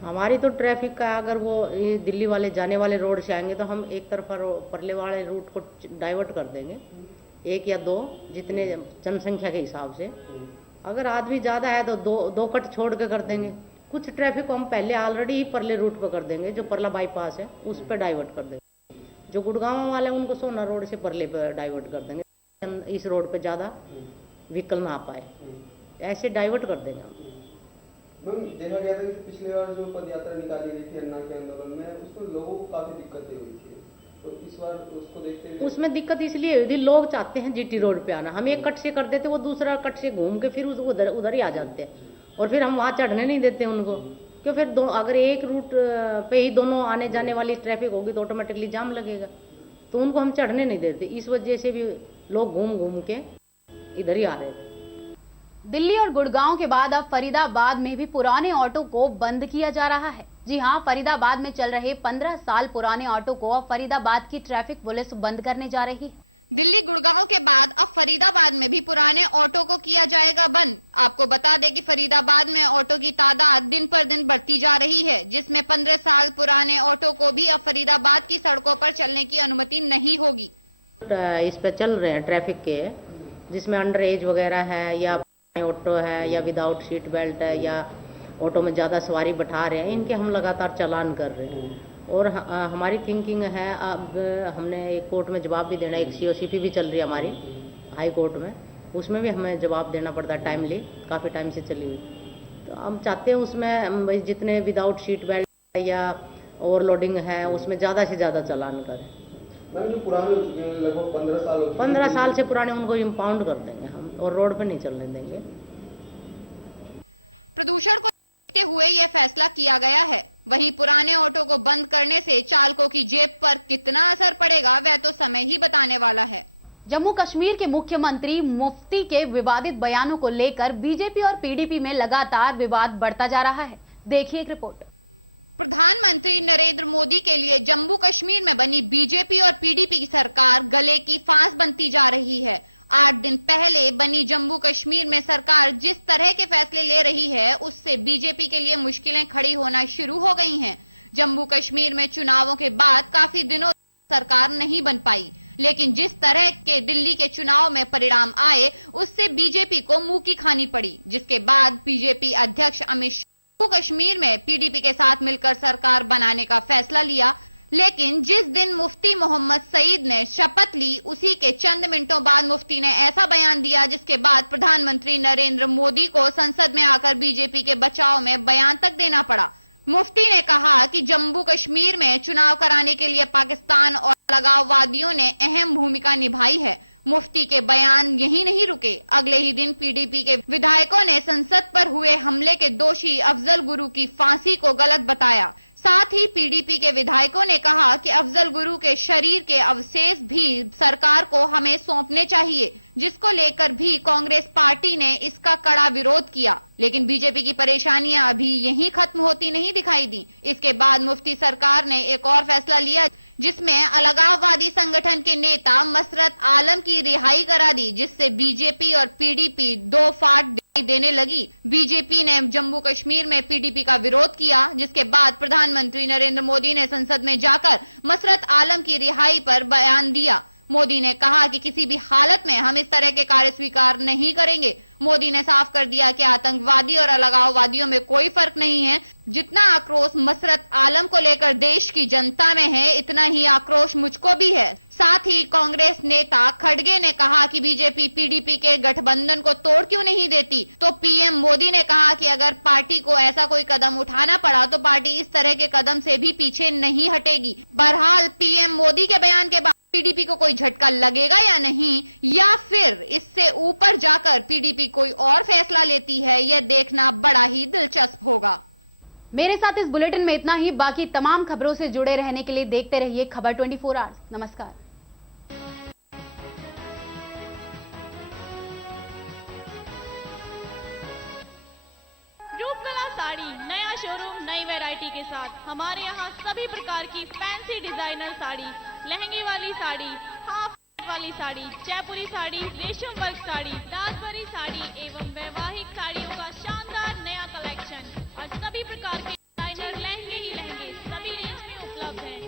हमारी तो ट्रैफिक का अगर वो ये दिल्ली वाले जाने वाले रोड से आएंगे तो हम एक तरफा परले वाले रूट को डाइवर्ट कर देंगे, 1 या 2 जितने जनसंख्या के हिसाब से। अगर आदमी ज़्यादा है तो दो कट छोड़ के कर देंगे। कुछ ट्रैफिक को हम पहले ऑलरेडी ही परले रूट पर कर देंगे, जो परला बाईपास है उस पर डाइवर्ट कर देंगे। जो गुड़गांव वाले उनको सोना रोड से परले पर डाइवर्ट कर देंगे, इस रोड पर ज़्यादा व्हीकल ना आ पाए, ऐसे डाइवर्ट कर देंगे हम। मैम देखा गया था कि पिछली बार जो पदयात्रा निकाली गई थी अन्ना के आंदोलन में, उसमें लोगों को काफी दिक्कतें हुई थी, तो इस बार उसको देखते हुए उसमें दिक्कत इसलिए हुई थी, लोग चाहते हैं जीटी रोड पे आना, हम एक कट से कर देते, वो दूसरा कट से घूम के फिर उधर ही आ जाते हैं, और फिर हम वहाँ चढ़ने नहीं देते उनको, क्यों फिर अगर एक रूट पे ही दोनों आने जाने वाली ट्रैफिक होगी तो ऑटोमेटिकली जाम लगेगा, तो उनको हम चढ़ने नहीं देते। इस वजह से भी लोग घूम के इधर ही आ रहे थे। दिल्ली और गुड़गांव के बाद अब फरीदाबाद में भी पुराने ऑटो को बंद किया जा रहा है। जी हां, फरीदाबाद में चल रहे 15 साल पुराने ऑटो को अब फरीदाबाद की ट्रैफिक पुलिस बंद करने जा रही है। दिल्ली गुड़गांव के बाद अब फरीदाबाद में भी पुराने ऑटो को किया जाएगा बंद। आपको बता दें कि फरीदाबाद में ऑटो की तादाद दिन पर दिन बढ़ती जा रही है, जिसमें 15 साल पुराने ऑटो को भी अब फरीदाबाद की सड़कों पर चलने की अनुमति नहीं होगी। इस पे चल रहे हैं ट्रैफिक के, जिसमें अंडर एज वगैरह है, या ऑटो है, या विदाउट सीट बेल्ट है, या ऑटो में ज़्यादा सवारी बैठा रहे हैं, इनके हम लगातार चालान कर रहे हैं। और हमारी थिंकिंग है, अब हमने एक कोर्ट में जवाब भी देना है, एक COCP भी चल रही है हमारी हाई कोर्ट में, उसमें भी हमें जवाब देना पड़ता है टाइमली, काफ़ी टाइम से चली हुई। तो हम चाहते हैं उसमें जितने विदाउट सीट बेल्ट या ओवरलोडिंग है उसमें ज़्यादा से ज़्यादा चालान करें। मैम जो पुराने हो चुके हैं, लगभग 15 साल हो चुके हैं, 15 साल से पुराने उनको इम्पाउंड कर देंगे हम, और रोड पे नहीं चलने देंगे। प्रदूषण को देखते हुए यह फैसला किया गया है। वहीं पुराने ऑटो को बंद करने से चालकों की जेब पर कितना असर पड़ेगा वह तो समय ही बताने वाला है। जम्मू कश्मीर के मुख्यमंत्री मुफ्ती के विवादित बयानों को लेकर बीजेपी और PDP में लगातार विवाद बढ़ता जा रहा है। देखिए एक रिपोर्ट। प्रधानमंत्री नरेंद्र मोदी के लिए जम्मू कश्मीर में बनी बीजेपी और PDP की सरकार गले की फांस बनती जा रही है। 8 दिन पहले बनी जम्मू कश्मीर में सरकार जिस तरह के फैसले ले रही है उससे बीजेपी के लिए मुश्किलें खड़ी होना शुरू हो गई हैं। जम्मू कश्मीर में चुनावों के बाद काफी दिनों सरकार नहीं बन पाई, लेकिन जिस तरह के दिल्ली के चुनाव में परिणाम आए उससे बीजेपी को मुंह की खानी पड़ी, जिसके बाद बीजेपी अध्यक्ष अमित शाह जम्मू कश्मीर में PDP के साथ मिलकर सरकार बनाने का फैसला लिया। लेकिन जिस दिन मुफ्ती मोहम्मद सईद ने शपथ ली उसी के चंद मिनटों बाद मुफ्ती ने ऐसा बयान दिया जिसके बाद प्रधानमंत्री नरेंद्र मोदी को संसद में आकर बीजेपी के बचाव में बयान तक देना पड़ा। मुफ्ती ने कहा कि जम्मू कश्मीर में चुनाव कराने के लिए पाकिस्तान और अलगाववादियों ने अहम भूमिका निभाई है। मुफ्ती के बयान यही नहीं रुके, अगले ही दिन PDP के विधायकों ने संसद पर हुए हमले के दोषी अफजल गुरु की फांसी को गलत बताया। साथ ही PDP के विधायकों ने कहा कि अफजल गुरु के शरीर के अवशेष भी सरकार को हमें सौंपने चाहिए, जिसको लेकर भी कांग्रेस पार्टी ने इसका कड़ा विरोध किया। लेकिन बीजेपी की परेशानियां अभी यहीं खत्म होती नहीं दिखाई दी। इसके बाद मुफ्ती सरकार ने एक और फैसला लिया जिसमें अलगाववादी संगठन के नेता मसरत आलम की रिहाई करा दी, जिससे बीजेपी और PDP दो फाट देने लगी। बीजेपी ने जम्मू कश्मीर में PDP का विरोध किया, जिसके बाद प्रधानमंत्री नरेंद्र मोदी ने संसद में जाकर मसरत आलम की रिहाई पर बयान दिया। मोदी ने कहा कि किसी भी हालत में हम इस तरह के कार्य स्वीकार नहीं करेंगे। मोदी ने साफ कर दिया कि आतंकवादी और अलगाववादियों में कोई फर्क नहीं है। जितना आक्रोश मसरत आलम को लेकर देश की जनता में है, इतना ही आक्रोश मुझको भी है। साथ ही कांग्रेस नेता खड़गे ने कहा कि बीजेपी पीडीपी के गठबंधन को तोड़ क्यों नहीं देती। तो पीएम मोदी ने कहा कि अगर पार्टी को ऐसा कोई कदम उठाना पड़ा तो पार्टी इस तरह के कदम से भी पीछे नहीं हटेगी। बहरहाल पीएम मोदी के बयान के बाद पीडीपी को कोई झटका लगेगा या नहीं, या फिर इससे ऊपर जाकर पीडीपी कोई और फैसला लेती है, यह देखना बड़ा ही दिलचस्प होगा। मेरे साथ इस बुलेटिन में इतना ही। बाकी तमाम खबरों से जुड़े रहने के लिए देखते रहिए खबर 24 आवर्स। नमस्कार। रूपकला साड़ी नया शोरूम नई वैरायटी के साथ। हमारे यहाँ सभी प्रकार की फैंसी डिजाइनर साड़ी, लहंगे वाली साड़ी, हाफ वाली साड़ी, जयपुरी साड़ी, रेशम वर्क साड़ी, दासबरी साड़ी एवं वैवाहिक साड़ियों का शानदार नया कलेक्शन और सभी प्रकार के डिजाइनर लहंगे ही लहंगे सभी रेंज में उपलब्ध हैं।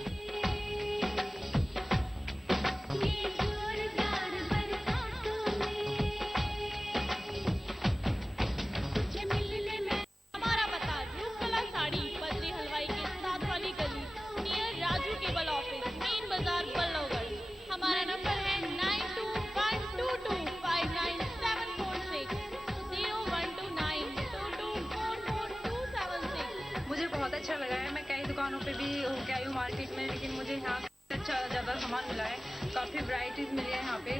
हमारा पता रूपकला साड़ी बद्री हलवाई के साथ वाली गली near Raju cable office, main बाजार बल्लभगढ़। हमारा नंबर है 9212259746 012922444276। मुझे बहुत अच्छा लगा है। मैं कई दुकानों पे भी होके आई हूँ मार्केट में, लेकिन मुझे यहाँ अच्छा ज़्यादा सामान मिला है। काफ़ी वैरायटीज़ मिली है यहाँ पे,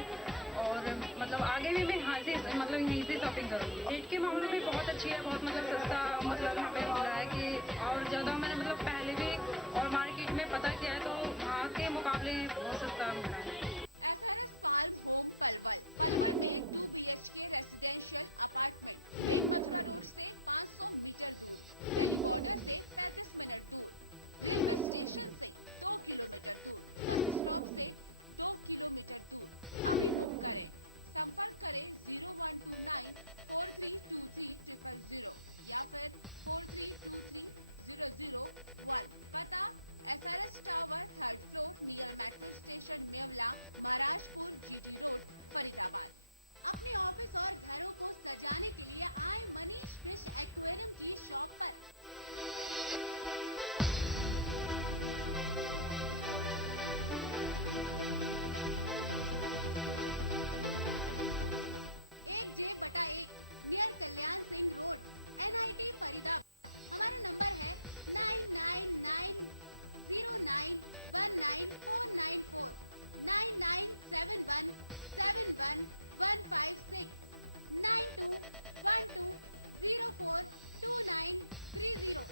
और मतलब आगे भी मैं यहाँ से यहीं से शॉपिंग करूँगी। रेट के मामले में बहुत अच्छी है, बहुत सस्ता यहाँ पे मिल रहा है कि और ज़्यादा मैंने पहले भी और मार्केट में पता किया है तो वहाँ के मुकाबले बहुत सस्ता मिल रहा है। SRS फार्म होम पलवल में 2 BHK residential apartment main Mathura road से 500 मीटर दूर, दिल्ली बॉर्डर से 35 मिनट दूर, रेलवे स्टेशन से 2 किलोमीटर दूर, बस स्टॉप से 2 किलोमीटर दूर। अभी बुक करें। संपर्क करें 0129432300 या फिर 43230001। पता SRS tower 3rd floor near metro station Mewla, Maharajpur, GT road, Faridabad. अपने ऑफिस और घरों को सजाने के लिए आए मनीष फिश एक्वेरियम की शॉप पर। बटा 1 near Kalyan Singh road, NIT Faridabad. हमारा नंबर है 9990919494 9971711156 9212042930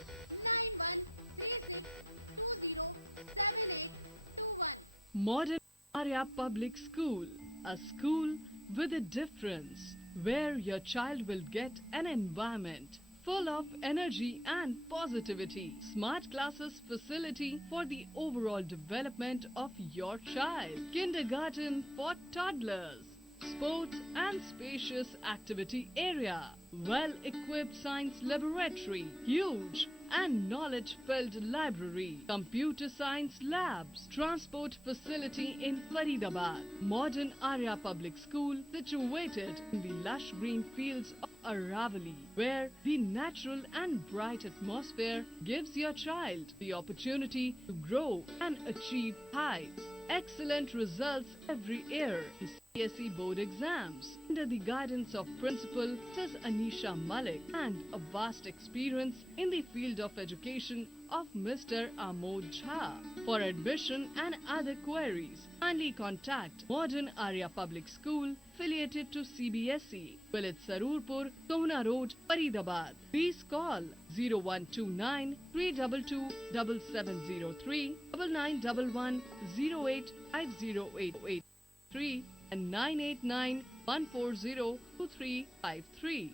9136207821। Modern Arya Public School, a school with a difference, where your child will get an environment full of energy and positivity. Smart classes facility for the overall development of your child. Kindergarten for toddlers. Sports and spacious activity area. Well-equipped science laboratory. Huge and knowledge-filled library. Computer science labs. Transport facility in Faridabad. Modern Arya Public School situated in the lush green fields of Aravali, where the natural and bright atmosphere gives your child the opportunity to grow and achieve heights. Excellent results every year. CSE board exams under the guidance of Principal Ms. Anisha Malik and a vast experience in the field of education of Mr. Amod Jha. For admission and other queries, kindly contact Modern Arya Public School affiliated to CBSE, Vilit Sarurpur, Sohna Road, Faridabad. Please call 0129 322 7703 9911 085083 and 989 140 2353.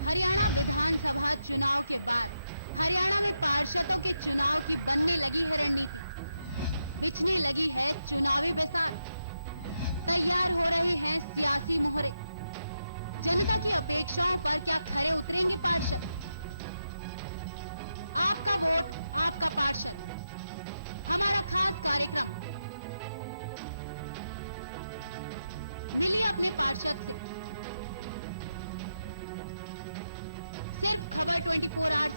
Haryana विधानसभा चुनाव के बाद हरियाणा में पार्षदों के चुनाव की बनने लगी है रणनीति, बिछने लगी है चुनावी बिसात, तैयार हो रहे हैं सियासी मोहरे। जनता की अपेक्षाओं पर क्या खरे उतरेंगे पार्षद? आपका वोट आपका पार्षद, हमारा खास कार्यक्रम। मिलिए अपने पार्षद से। सिर्फ खबर 24 आवर्स पर।